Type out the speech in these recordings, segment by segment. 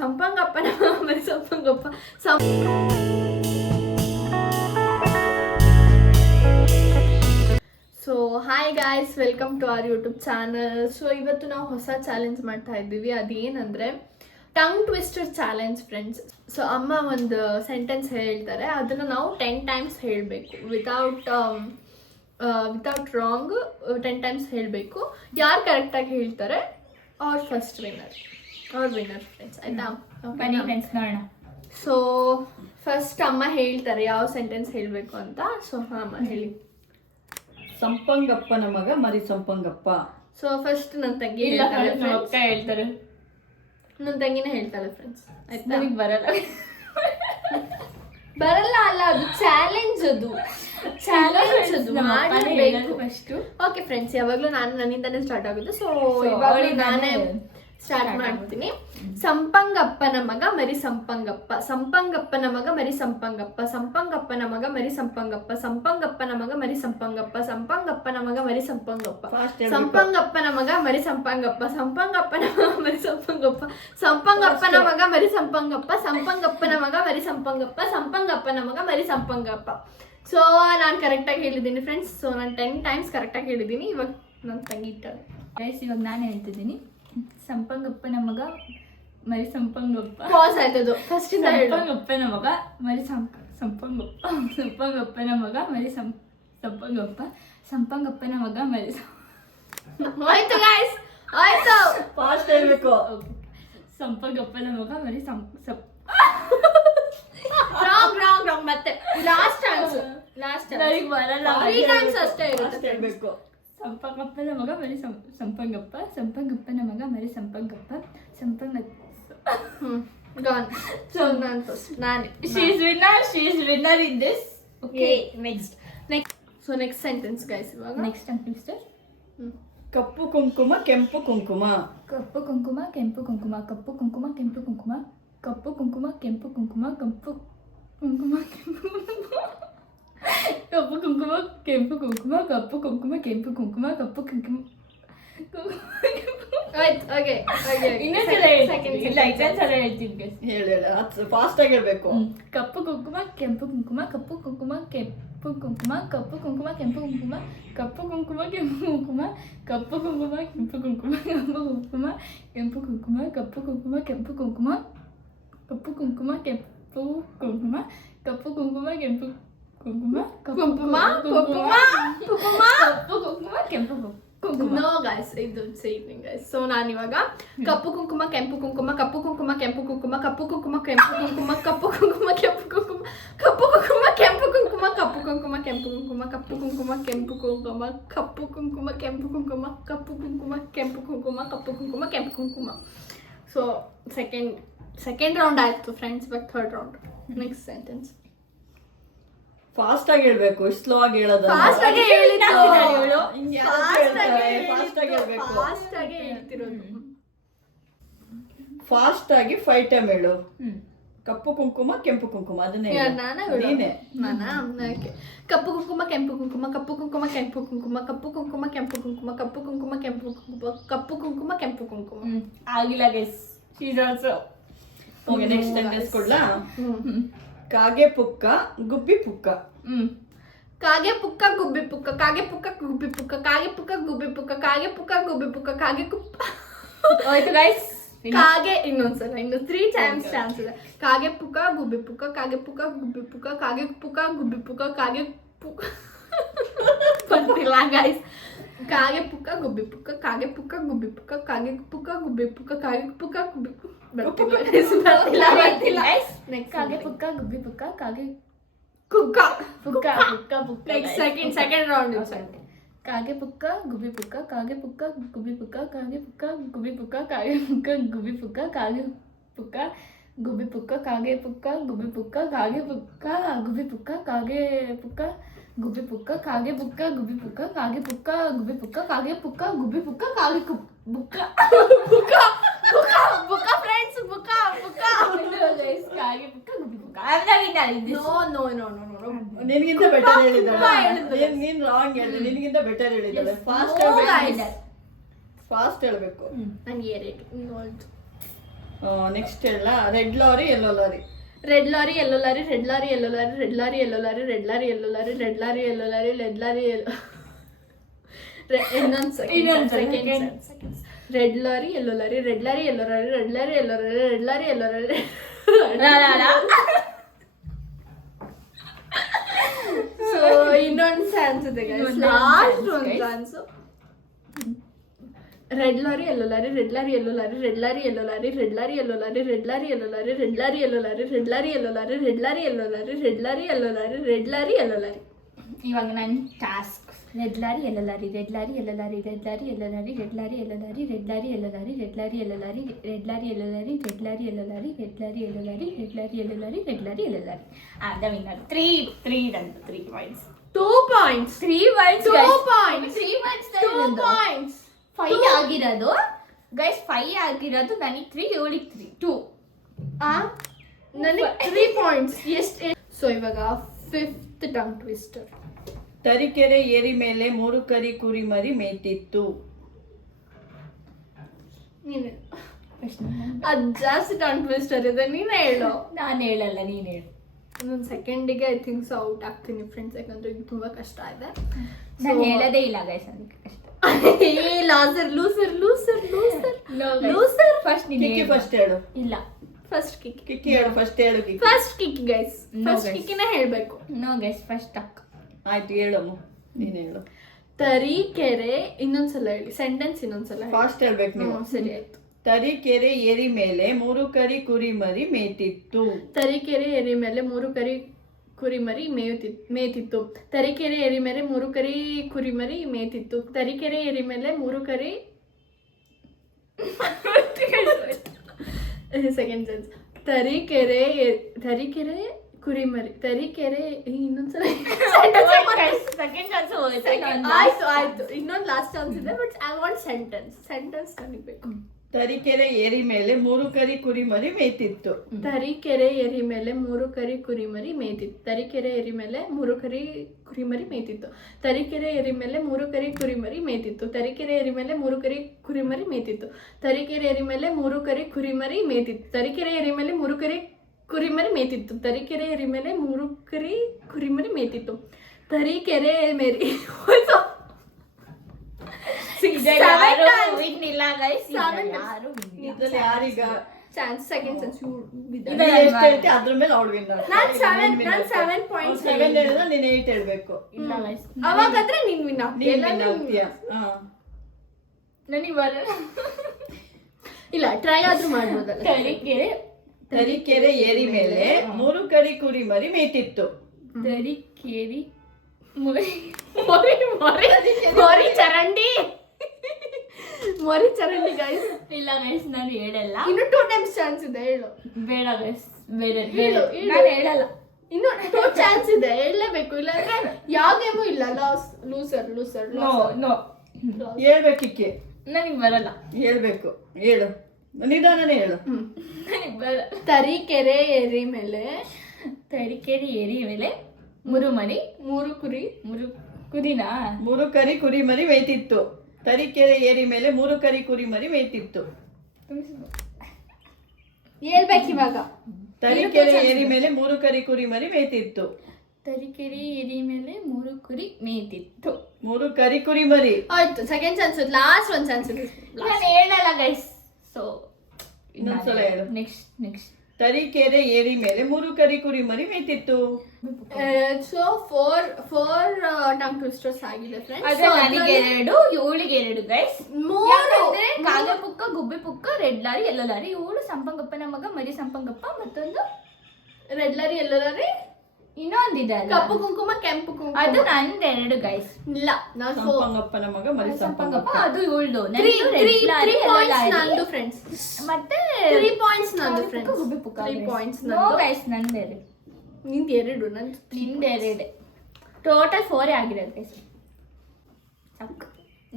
ಸಂಪಂಗಪ್ಪನ ಮರಿ Sampangappa so hi guys, welcome to our YouTube channel. So ಇವತ್ತು ನಾವು ಹೊಸ ಚಾಲೆಂಜ್ ಮಾಡ್ತಾ ಇದ್ದೀವಿ. ಅದೇನಂದರೆ tongue twister challenge friends. So ಅಮ್ಮ ಒಂದು ಸೆಂಟೆನ್ಸ್ ಹೇಳ್ತಾರೆ, ಅದನ್ನು ನಾವು 10 times ಹೇಳಬೇಕು ವಿತೌಟ್ ರಾಂಗ್. 10 times ಹೇಳಬೇಕು. ಯಾರು ಕರೆಕ್ಟಾಗಿ ಹೇಳ್ತಾರೆ ಅವ್ರ ಫಸ್ಟ್ ವಿನ್ನರ್ ಫ್ರೆಂಡ್ಸ್. ಆಯ್ತಾ? ಬನ್ನಿ ಫ್ರೆಂಡ್ಸ್ ನೋಡೋಣ. ಸೊ ಫಸ್ಟ್ ಅಮ್ಮ ಹೇಳ್ತಾರೆ ಯಾವ ಸೆಂಟೆನ್ಸ್ ಹೇಳಬೇಕು ಅಂತ. ಸೊ ಅಮ್ಮ ಹೇಳಿ. ಸಂಪಂಗಪ್ಪನ ಮಗ ಮರಿ ಸಂಪಂಗಪ್ಪ. ಸೊ ಫಸ್ಟ್ ನನ್ನ ತಂಗಿ ಹೇಳ್ತಾರೆ. ನನ್ನ ತಂಗಿನೇ ಹೇಳ್ತಾಳೆ ಫ್ರೆಂಡ್ಸ್. ಆಯ್ತಾ? ನನಗೆ ಬರಲ್ಲ ಅಲ್ಲ, ಅದು ಚಾಲೆಂಜ್. ಮಾಡಬೇಕು ಫಸ್ಟ್. ಓಕೆ ಫ್ರೆಂಡ್ಸ್, ಯಾವಾಗಲೂ ನನ್ನಿಂದಾನೇ ಸ್ಟಾರ್ಟ್ ಆಗುತ್ತೆ. ಸೊ ಇವಾಗ ನಾನೇ ಸ್ಟಾರ್ಟ್ ಮಾಡ್ತೀನಿ. ಸಂಪಂಗಪ್ಪನ ಮಗ ಮರಿ ಸಂಪಂಗಪ್ಪ, ಸಂಪಂಗಪ್ಪನ ಮಗ ಮರಿ ಸಂಪಂಗಪ್ಪ, ಸಂಪಂಗಪ್ಪನ ಮಗ ಮರಿ ಸಂಪಂಗಪ್ಪ, ಸಂಪಂಗಪ್ಪನ ಮಗ ಮರಿ ಸಂಪಂಗಪ್ಪ, ಸಂಪಂಗಪ್ಪನ ಮಗ ಮರಿ ಸಂಪಂಗಪ್ಪ, ಸಂಪಂಗಪ್ಪನ ಮಗ ಮರಿ ಸಂಪಂಗಪ್ಪ, ಸಂಪಂಗಪ್ಪನ ಮಗ ಮರಿ ಸಂಪಂಗಪ್ಪ, ಸಂಪಂಗಪ್ಪನ ಮಗ ಮರಿ ಸಂಪಂಗಪ್ಪ, ಸಂಪಂಗಪ್ಪನ ಮಗ ಮರಿ ಸಂಪಂಗಪ್ಪ, ಸಂಪಂಗಪ್ಪನ ಮಗ ಮರಿ ಸಂಪಂಗಪ್ಪ. ಸೊ ನಾನು ಕರೆಕ್ಟಾಗಿ ಹೇಳಿದ್ದೀನಿ ಫ್ರೆಂಡ್ಸ್. ಸೊ ನಾನು 10 times ಕರೆಕ್ಟಾಗಿ ಹೇಳಿದ್ದೀನಿ. ಇವಾಗ ನನ್ನ ತಂಗಿ ಇಟ್ಟಾಳೆ. ಇವಾಗ ನಾನು ಹೇಳ್ತಿದ್ದೀನಿ. ಸಂಪಂಗಪ್ಪನ ಮಗ ಮರಿ ಸಂಪಂಗಪ್ಪ. ಪಾಸ್ ಆಯ್ತದು ಫಸ್ಟ್ ಇಂದ ಹೇಳು. ಸಂಪಂಗಪ್ಪನ ಮಗ ಮರಿ ಸಂಪಂಗಪ್ಪ, ಸಂಪಂಗಪ್ಪನ ಮಗ ಮರಿ ಸಂಪಂಗಪ್ಪ, ಸಂಪಂಗಪ್ಪನ ಮಗ ಮರಿ. ಆಯ್ತು ಗೈಸ್, ಆಯ್ತು. ಫಾಸ್ಟ್ ಹೇಳ್ಬೇಕು. ಸಂಪಂಗಪ್ಪನ ಮಗ ಮರಿ ರಾಂಗ್ ಮತ್ತೆ ಲಾಸ್ಟ್ ಚಾನ್ಸ್. ನನಗೆ ಬರಲ್ಲ. 3 times ಅಷ್ಟೇ ಇರುತ್ತೆ. ಹೇಳ್ಬೇಕು. ಸಂಪಂಗಪ್ಪನ ಮಗ ಮರಿ ಸಂಪಂಗಪ್ಪ, ಸಂಪಂಗಪ್ಪನ ಮಗ ಮರಿ ಸಂಪಂಗಪ್ಪ, Gone. So ನಾನು ಫಸ್ಟ್. ನಾನೇ. She is winner in this. Okay, next. So next sentence guys. ಇವಾಗ Next tongue twister. ಕಪ್ಪು ಕುಂಕುಮ ಕೆಂಪು ಕುಂಕುಮ. ಕಪ್ಪು ಕುಂಕುಮ ಕೆಂಪು ಕುಂಕುಮ, ಕಪ್ಪು ಕುಂಕುಮ ಕೆಂಪು ಕುಂಕುಮ, ಕಪ್ಪು ಕುಂಕುಮ ಕೆಂಪು ಕುಂಕುಮ, ಕಪ್ಪು ಕುಂಕುಮ ಕೆಂಪು ಕುಂಕುಮ, ಕಪ್ಪು ಕುಂಕುಮ ಕೆಂಪು ಕುಂಕುಮ, ಕಪ್ಪು ಕುಂಕುಮ ಕೆಂಪು ಕುಂಕುಮ, ಕಪ್ಪು ಕುಂಕುಮ. ಆಯ್ತು. ಓಕೆ ಇನ್ನೊಂದ್ಸಲ ಹೇಳ್ತೀನಿ. ಹೇಳು ಫಾಸ್ಟ್ ಆಗಿ ಹೇಳ್ಬೇಕು. ಕಪ್ಪು ಕುಂಕುಮ ಕೆಂಪು ಕುಂಕುಮ, ಕಪ್ಪು ಕುಂಕುಮ ಕೆಂಪು ಕುಂಕುಮ, ಕಪ್ಪು ಕುಂಕುಮ ಕೆಂಪು ಕುಂಕುಮ, ಕಪ್ಪು ಕುಂಕುಮ ಕೆಂಪು ಕುಂಕುಮ, ಕಪ್ಪು ಕುಂಕುಮ ಕೆಂಪು ಕುಂಕುಮ, ಕಪ್ಪು ಕುಂಕುಮ ಕೆಂಪು ಕುಂಕುಮ, ಕೆಂಪು ಕುಂಕುಮ, ಕಪ್ಪು ಕುಂಕುಮ ಕೆಂಪು ಕುಂಕುಮ, ಕಪ್ಪು ಕುಂಕುಮ ಕೆಂಪು ಕುಂಕುಮ, ಕಪ್ಪು ಕುಂಕುಮ ಕೆಂಪು ಕುಂಕುಮ. ನೋ ಗೈಸ್, ಇದು ಸೇವಿಂಗ್ ಗೈಸ್. ಸೊ ನಾನು ಇವಾಗ ಕಪ್ಪು ಕುಂಕುಮ ಕೆಂಪು ಕುಂಕುಮ, ಕಪ್ಪು ಕುಂಕುಮ ಕೆಂಪು ಕುಂಕುಮ, ಕಪ್ಪು ಕುಂಕುಮ ಕೆಂಪು ಕುಂಕುಮ, ಕಪ್ಪು ಕುಂಕುಮ ಕೆಂಪು ಕುಂಕುಮ, ಕಪ್ಪು ಕುಂಕುಮ ಕೆಂಪು ಕುಂಕುಮ, ಕಪ್ಪು ಕುಂಕುಮ ಕೆಂಪು ಕುಂಕುಮ, ಕಪ್ಪು ಕುಂಕುಮ ಕೆಂಪು ಕುಂಕುಮ, ಕಪ್ಪು ಕುಂಕುಮ ಕೆಂಪು ಕುಂಕುಮ, ಕಪ್ಪು ಕುಂಕುಮ ಕೆಂಪು ಕುಂಕುಮ, ಕಪ್ಪು ಕುಂಕುಮ ಕೆಂಪು ಕುಂಕುಮ. ಸೊ ಸೆಕೆಂಡ್ ರೌಂಡ್ ಆಯ್ತು ಫ್ರೆಂಡ್ಸ್. ಇವಾಗ third round. Next sentence. Fast ಆಗಿ ಹೇಳ್ಬೇಕು, ಸ್ಲೋ ಆಗಿ ಹೇಳೋದು. ಫಾಸ್ಟ್ ಆಗಿ ಹೇಳಿದ್ದು. ಫಾಸ್ಟ್ ಆಗಿ ಹೇಳ್ತಿರೋದು. ಫಾಸ್ಟ್ ಆಗಿ 5 times ಹೇಳು. ಕಪ್ಪು ಕುಂಕುಮ ಕೆಂಪು ಕುಂಕುಮ. ಅದನ್ನೇ ನೀನೆ. ಕಪ್ಪು ಕುಂಕುಮ ಕೆಂಪು ಕುಂಕುಮ, ಕಪ್ಪು ಕುಂಕುಮ ಕೆಂಪು ಕುಂಕುಮ, ಕಪ್ಪು ಕುಂಕುಮ ಕೆಂಪು ಕುಂಕುಮ, ಕಪ್ಪು ಕುಂಕುಮ ಕೆಂಪು ಕುಂಕುಮ, ಕಪ್ಪು ಕುಂಕುಮ ಕೆಂಪು ಕುಂಕುಮ. ಆಗಿಲ್ಲ guys. She is also. Okay, next sentence ಕೊಡ್ಲಾ? ಕಾಗೆ ಪುಕ್ಕ ಗುಬ್ಬಿ ಪುಕ್ಕ. ಕಾಗೆ ಪುಕ್ಕ ಗುಬ್ಬಿ ಪುಕ್ಕ, ಕಾಗೆ ಪುಕ್ಕ ಗುಬ್ಬಿ ಪುಕ್ಕ, ಕಾಗೆ ಪುಕ್ಕ ಗುಬ್ಬಿ ಪುಕ್ಕ, ಕಾಗೆ ಪುಕ್ಕ ಗುಬ್ಬಿ ಪುಕ್ಕ, ಕಾಗೆ ಕುಪ್ಪ. ಆಯ್ತು ಗೈಸ್. ಕಾಗೆ ಇನ್ನೊಂದ್ಸಲ, ಇನ್ನು 3 times ಚಾನ್ಸ್ ಇದೆ. ಕಾಗೆ ಪುಕ್ಕ ಗುಬ್ಬಿ ಪುಕ್ಕ, ಕಾಗೆ ಪುಕ್ಕ ಗುಬ್ಬಿ ಪುಕ್ಕ, ಕಾಗೆ ಪುಕ್ಕ ಗುಬ್ಬಿ ಪುಕ್ಕ, ಕಾಗೆ ಪುಕ್ಕ ಬಂದಿಲ್ಲ ಗೈಸ್. ಕಾಗೆ ಪುಕ್ಕ ಗುಬ್ಬಿ ಪುಕ್ಕ, ಕಾಗೆ ಪುಕ್ಕ ಗುಬ್ಬಿ ಪುಕ್ಕ, ಕಾಗೆ ಪುಕ್ಕ ಗುಬ್ಬಿ ಪುಕ್ಕ, ಕಾಗೆ ಪುಕ್ಕ ಗುಬ್ಬಿ ಪುಕ್ಕ. ಕಾಗೆ ಪುಕ್ಕ ಗುಬ್ಬಿ ಪುಕ್ಕ, ಕಾಗೆ ಕುಕ್ಕ ಪುಕ್ಕ ಪುಕ್ಕ ಪುಕ್ಕ. Second round. ಕಾಗೆ ಪುಕ್ಕ ಗುಬ್ಬಿ ಪುಕ್ಕ, ಕಾಗೆ ಪುಕ್ಕ ಗುಬ್ಬಿ ಪುಕ್ಕ, ಕಾಗೆ ಪುಕ್ಕ ಗುಬ್ಬಿ ಪುಕ್ಕ, ಕಾಗೆ ಪುಕ್ಕ ಗುಬ್ಬಿ ಪುಕ್ಕ, ಕಾಗೆ ಪುಕ್ಕ ಗುಬ್ಬಿ ಪುಕ್ಕ, ಕಾಗೆ ಪುಕ್ಕ ಗುಬ್ಬಿ ಪುಕ್ಕ, ಕಾಗೆ ಪುಕ್ಕ ಗುಬ್ಬಿ ಪುಕ್ಕ, ಕಾಗೆ ಪುಕ್ಕ ಗುಬ್ಬಿ ಪುಕ್ಕ, ಕಾಗೆ ಪುಕ್ಕ ಗುಬ್ಬಿ ಪುಕ್ಕ, ಕಾಗೆ ಪುಕ್ಕ ಗುಬ್ಬಿ ಪುಕ್ಕ, ಕಾಗೆ ಪುಕ್ಕ ಗುಬ್ಬಿ ಪುಕ್ಕ, ಕಾಗೆ ಬುಕ್ಕ ಬುಕ್ಕ ಬುಕ್ಕ ಬುಕ್ಕ ಫ್ರೆಂಡ್ಸ್. ಬುಕ್ಕ ಬುಕ್ಕ ಕಾಗೆ ಪುಕ್ಕ ಗುಬ್ಬಿ ಪುಕ್ಕ. ನೋ ನಿನಗಿಂತ ಬೆಟರ್ ಹೇಳಿದ್ದಾಳೆ. ನೀನ್ ರಾಂಗ್ ಹೇಳಿದೆ. ನಿನಗಿಂತ ಬೆಟರ್ ಹೇಳಿದ್ದಾಳೆ. ಫಾಸ್ಟ್ ಹೇಳ್ಬೇಕು. ನನಗೆ 2 ನೆಕ್ಸ್ಟ್ ಹೇಳ red lorry yellow lorry. Red lorry yellow lorry, red lorry yellow lorry, red lorry yellow lorry, red lorry yellow lorry, red lorry yellow lorry, red lorry yellow ಇನ್ನೊಂದು second. Red lorry yellow lorry, red lorry yellow lorry, red lorry yellow lorry, red lorry yellow lorry. So ಇನ್ನೊಂದು chance ಇದೆ last ಒಂದು chance. Red lorry yellow lorry, red lorry yellow lorry, red lorry yellow lorry, red lorry yellow lorry, red lorry yellow lorry, red lorry yellow lorry, red lorry yellow lorry, red lorry yellow lorry, red lorry yellow lorry, red lorry yellow lorry. ಇವಾಗ ನನ್ನ task red lorry yellow lorry, red lorry yellow lorry, red lorry yellow lorry, red lorry yellow lorry, red lorry yellow lorry, red lorry yellow lorry, red lorry yellow lorry, red lorry yellow lorry, red lorry yellow lorry, red lorry yellow lorry, red lorry yellow lorry. The winner 3 ಬಂತು. 3 points. 2 points. 3 points. 2 points. 3 points. 2 points. 5 ಆಗಿರೋದು guys, 5 ಆಗಿರೋದು. ನನಗೆ 3, ಇವಳಿಗೆ 3, 2. ನನಗೆ 3 points. ಎಷ್ಟು? So ಇವಾಗ 5th tongue twister. Tarikere ಏರಿ ಮೇಲೆ 3 ಕರಿ ಕುರಿ ಮರಿ ಮೇಯ್ತಿತ್ತು. ನೀನು ಅದು ಜಾಸ್ತಿ ಟಂಗ್ ಟ್ವಿಸ್ಟರ್ ಇದೆ, ನೀನೇ ಹೇಳು. ನಾನು ಹೇಳಲ್ಲ, ನೀನು ಹೇಳು. ಒಂದೊಂದು ಸೆಕೆಂಡಿಗೆ ಐ ಥಿಂಕ್ ಸೊ ಔಟ್ ಆಗ್ತೀನಿ ಫ್ರೆಂಡ್ಸ್, ಯಾಕಂದ್ರೆ ಇದು ತುಂಬ ಕಷ್ಟ ಇದೆ. ನಾನು ಹೇಳೋದೇ ಇಲ್ಲ ಗೈಸ್, ಅದಕ್ಕೆ ಕಷ್ಟ. Loser loser loser loser loser. First ಕಿಕ್ಕಿ ಫಸ್ಟ್ ಹೇಳು. ಇಲ್ಲ, ಫಸ್ಟ್ ಕಿಕ್. ಕಿಕ್ಕಿ ಹೇಳು, ಫಸ್ಟ್ ಹೇಳು ಕಿಕ್ಕಿ. First kick guys, No, first guys. ಕಿಕ್ಕಿನ ಹೇಳಬೇಕು. ನೋ ಗೈಸ್, ಫಸ್ಟ್ ಟಕ್. ಆಯ್ತು ಹೇಳಮ್ಮ, ನೀನು ಹೇಳು. ತರೀಕೆರೆ, ಇನ್ನೊಂದ್ಸಲ ಹೇಳಿ ಸೆಂಟೆನ್ಸ್, ಇನ್ನೊಂದ್ಸಲ ಹೇಳಿ. ಫಾಸ್ಟ್ ಹೇಳ್ಬೇಕು ನೀವು. ಸರಿ ಆಯ್ತು. ತರೀಕೆರೆ ಏರಿ ಮೇಲೆ 3 ಕರಿ ಕುರಿ ಮರಿ ಮೇಯ್ತಿತ್ತು. ತರೀಕೆರೆ ಏರಿ ಮೇಲೆ 3 ಕರಿ ಕುರಿಮರಿ ಮೇಯ್ತಿತ್ತು. ತರೀಕೆರೆ ಏರಿ ಮೇಲೆ 3 ಕರಿ ಕುರಿಮರಿ ಮೇಯ್ತಿತ್ತು. ತರೀಕೆರೆ ಏರಿ ಮೇಲೆ 3 ಕರಿ ಸೆಕೆಂಡ್ ಸೆನ್ಸ್. ತರೀಕೆರೆ ಕುರಿಮರಿ, ತರೀಕೆರೆ ಇನ್ನೊಂದ್ಸಲ. ಸೆಕೆಂಡ್ ಆಲ್ಸೋ ಆಯ್ತು ಆಯ್ತು, ಇನ್ನೊಂದು ಲಾಸ್ಟ್ ಚಾನ್ಸ್ ಇದೆ, ಬಟ್ ಐ ವಾಂಟ್ ಸೆಂಟೆನ್ಸ್ ನನಗೆ ಬೇಕು. ತರೀಕೆರೆ ಏರಿ ಮೇಲೆ 3 ಕರಿ ಕುರಿ ಮರಿ ಮೇಯ್ತಿತ್ತು. ತರೀಕೆರೆ ಏರಿ ಮೇಲೆ 3 ಕರಿ ಕುರಿಮರಿ ಮೇಯ್ತಿತ್ತು. ತರೀಕೆರೆ ಏರಿ ಮೇಲೆ 3 ಕರಿ ಕುರಿಮರಿ ಮೇಯ್ತಿತ್ತು. ತರೀಕೆರೆ ಏರಿ ಮೇಲೆ 3 ಕರಿ ಕುರಿಮರಿ ಮೇಯ್ತಿತ್ತು. ತರೀಕೆರೆ ಏರಿ ಮೇಲೆ 3 ಕರಿ ಕುರಿಮರಿ ಮೇಯ್ತಿತ್ತು. ತರೀಕೆರೆ ಏರಿ ಮೇಲೆ 3 ಕರಿ ಕುರಿಮರಿ ಮೇಯ್ತಿತ್ತು. ತರೀಕೆರೆ ಏರಿ ಮೇಲೆ 3 ಕರಿ ಕುರಿಮರಿ ಮೇಯ್ತಿತ್ತು. ತರೀಕೆರೆ ಏರಿ ಮೇಲೆ 3 ಕರಿ ಕುರಿಮರಿ ಮೇಯ್ತಿತ್ತು. ತರೀಕೆರೆ ಮೇರಿ ಇಲ್ಲ ಗೈಸ್, ಇದ್ರಲ್ಲಿ ಯಾರೀಗ ಚಾನ್ಸ್ ಸೆಕೆಂಡ್ ಚಾನ್ಸ್. ನೀ ಎಷ್ಟು ಹೇಳ್ತಿ ಅದ್ರ ಮೇಲೆ ಅವಳು ವಿನ್ ನಾನು 7 points 7 ಹೇಳಿದ್ರೆ ನೀನು 8 ಹೇಳ್ಬೇಕು. ಇಲ್ಲ ಗೈಸ್, ಅವಾಗಾದ್ರೆ ನೀನ್ ವಿನ್ ನೀನ್ win ಆಗ್ತೀಯ. ಹಾ, ನನಗೆ ಬರಲ್ಲ. ಇಲ್ಲ, ಟ್ರೈ ಆದ್ರೂ ಮಾಡ್ಬೋದಲ್ಲ. ತರೀಕೆರೆ ಏರಿ ಮೇಲೆ 3 ಕರಿ ಕುರಿ ಮರಿ ಮೇಯ್ತಿತ್ತು. ತರೀಕೆರೆ ಮೊರಿ ಚರಂಡಿ ಗೈಸ್. ಇಲ್ಲ ಗೈಸ್, ನಾನು ಹೇಳಲ್ಲ. ಇನ್ನು 2 times ಚಾನ್ಸ್ ಇದೆ, ಹೇಳು. ಬೇಡ ಗೈಸ್, ಬೇರೆ ಹೇಳು. ನಾನು ಹೇಳಲ್ಲ. ಇನ್ನು 2 ಚಾನ್ಸ್ ಇದೆ, ಹೇಳಲೇಬೇಕು. ಇಲ್ಲಾಂದ್ರೆ ಯಾವ ಗೇಮು ಇಲ್ಲ. ಲೂಸರ್ ನೋ ನೋ, ಹೇಳ್ಬೇಕು ಕಿಕ್ಕಿ, ನನಗೆ ಬರಲ್ಲ. ಹೇಳ್ಬೇಕು, ಹೇಳು, ನಿಧಾನನೇ ಹೇಳು. ನನಗೆ ಬರಲ್ಲ. ತರೀಕೆರೆ ಏರಿ ಮೇಲೆ ತರೀಕೆರೆ ಏರಿ ಮೇಲೆ 3 ಮರಿ 3 ಕುರಿ 3 ಕುರಿನಾ 3 ಕರಿ ಕುರಿ ಮರಿ ಮೇಯ್ತಿತ್ತು. ತರೀಕೆರೆ ಏರಿ ಮೇಲೆ 3 ಕರಿ ಕುರಿ ಮರಿ ಮೇಯ್ತಿತ್ತು. ಹೇಳ್ಬೇಕು ಇವಾಗ. ತರೀಕೆರೆ ಏರಿ ಮೇಲೆ 3 ಕರಿ ಕುರಿ ಮರಿ ಮೇಯ್ತಿತ್ತು. ತರೀಕೆರೆ ಏರಿ ಮೇಲೆ 3 ಕುರಿ ಮೇಯ್ತಿತ್ತು. 3 ಕರಿ ಕುರಿ ಮರಿ. ಆಯ್ತು, ಸೆಕೆಂಡ್ ಚಾನ್ಸ್, ಲಾಸ್ಟ್ ಒಂದು ಚಾನ್ಸ್ ಇದೆ. ನಾನು ಹೇಳಲ್ಲ ಗೈಸ್. ಸೊ ಇನ್ನೊಂದ್ಸಲ ಹೇಳು. ನೆಕ್ಸ್ಟ್ ತರೀಕೆರೆ ಏರಿ ಮೇಲೆ 3 ಕರಿ ಕುರಿ ಮರಿ ಮೇಯ್ತಿತ್ತು. ಸೊ 4 ಟಂಗ್ ಟ್ವಿಸ್ಟರ್ಸ್ ಆಗಿದೆ ಫ್ರೆಂಡ್ಸ್. ನನಗೆ 2, ಇವಳಿಗೆ 2 ಗೈಸ್. 3 ಕಾಗೆ ಪುಕ್ಕ, ಗುಬ್ಬಿ ಪುಕ್ಕ, ರೆಡ್ ಲಾರಿ, ಯೆಲ್ಲೋ ಲಾರಿ. ಇವಳು ಸಂಪಂಗಪ್ಪನ ಮಗ ಮರಿ ಸಂಪಂಗಪ್ಪ. ಮತ್ತೊಂದು ರೆಡ್ ಲಾರಿ ಯೆಲ್ಲೋ ಲಾರಿ, ಇನ್ನೊಂದಿದೆ ಅಲ್ಲ, ಕಪ್ಪು ಕುಂಕುಮ ಕೆಂಪು ಕುಂಕುಮ. ಅದು ನಂದು 2 ಗೈಸ್. ಇಲ್ಲ, ನಾನು ಸಂಪಂಗಪ್ಪನ ಮಗ ಮರಿ ಸಂಪಂಗಪ್ಪ, ಸಂಪಂಗಪ್ಪ. ಅದು ಇವಳ್ದು. 3 points ನಂದು ಫ್ರೆಂಡ್ಸ್. ಮತ್ತೆ 3 points ನಂದು ಫ್ರೆಂಡ್ಸ್. ಗುಬ್ಬಿ ಪುಕ್ಕ, Three points ನೋ ನಂದು. ಗೈಸ್, ನಂದು 2. ನಿಂದು 2, ನಂದು ನಿಂದು 2. ಟೋಟಲ್ 4 ಆಗಿರೋದು ಗೈಸ್.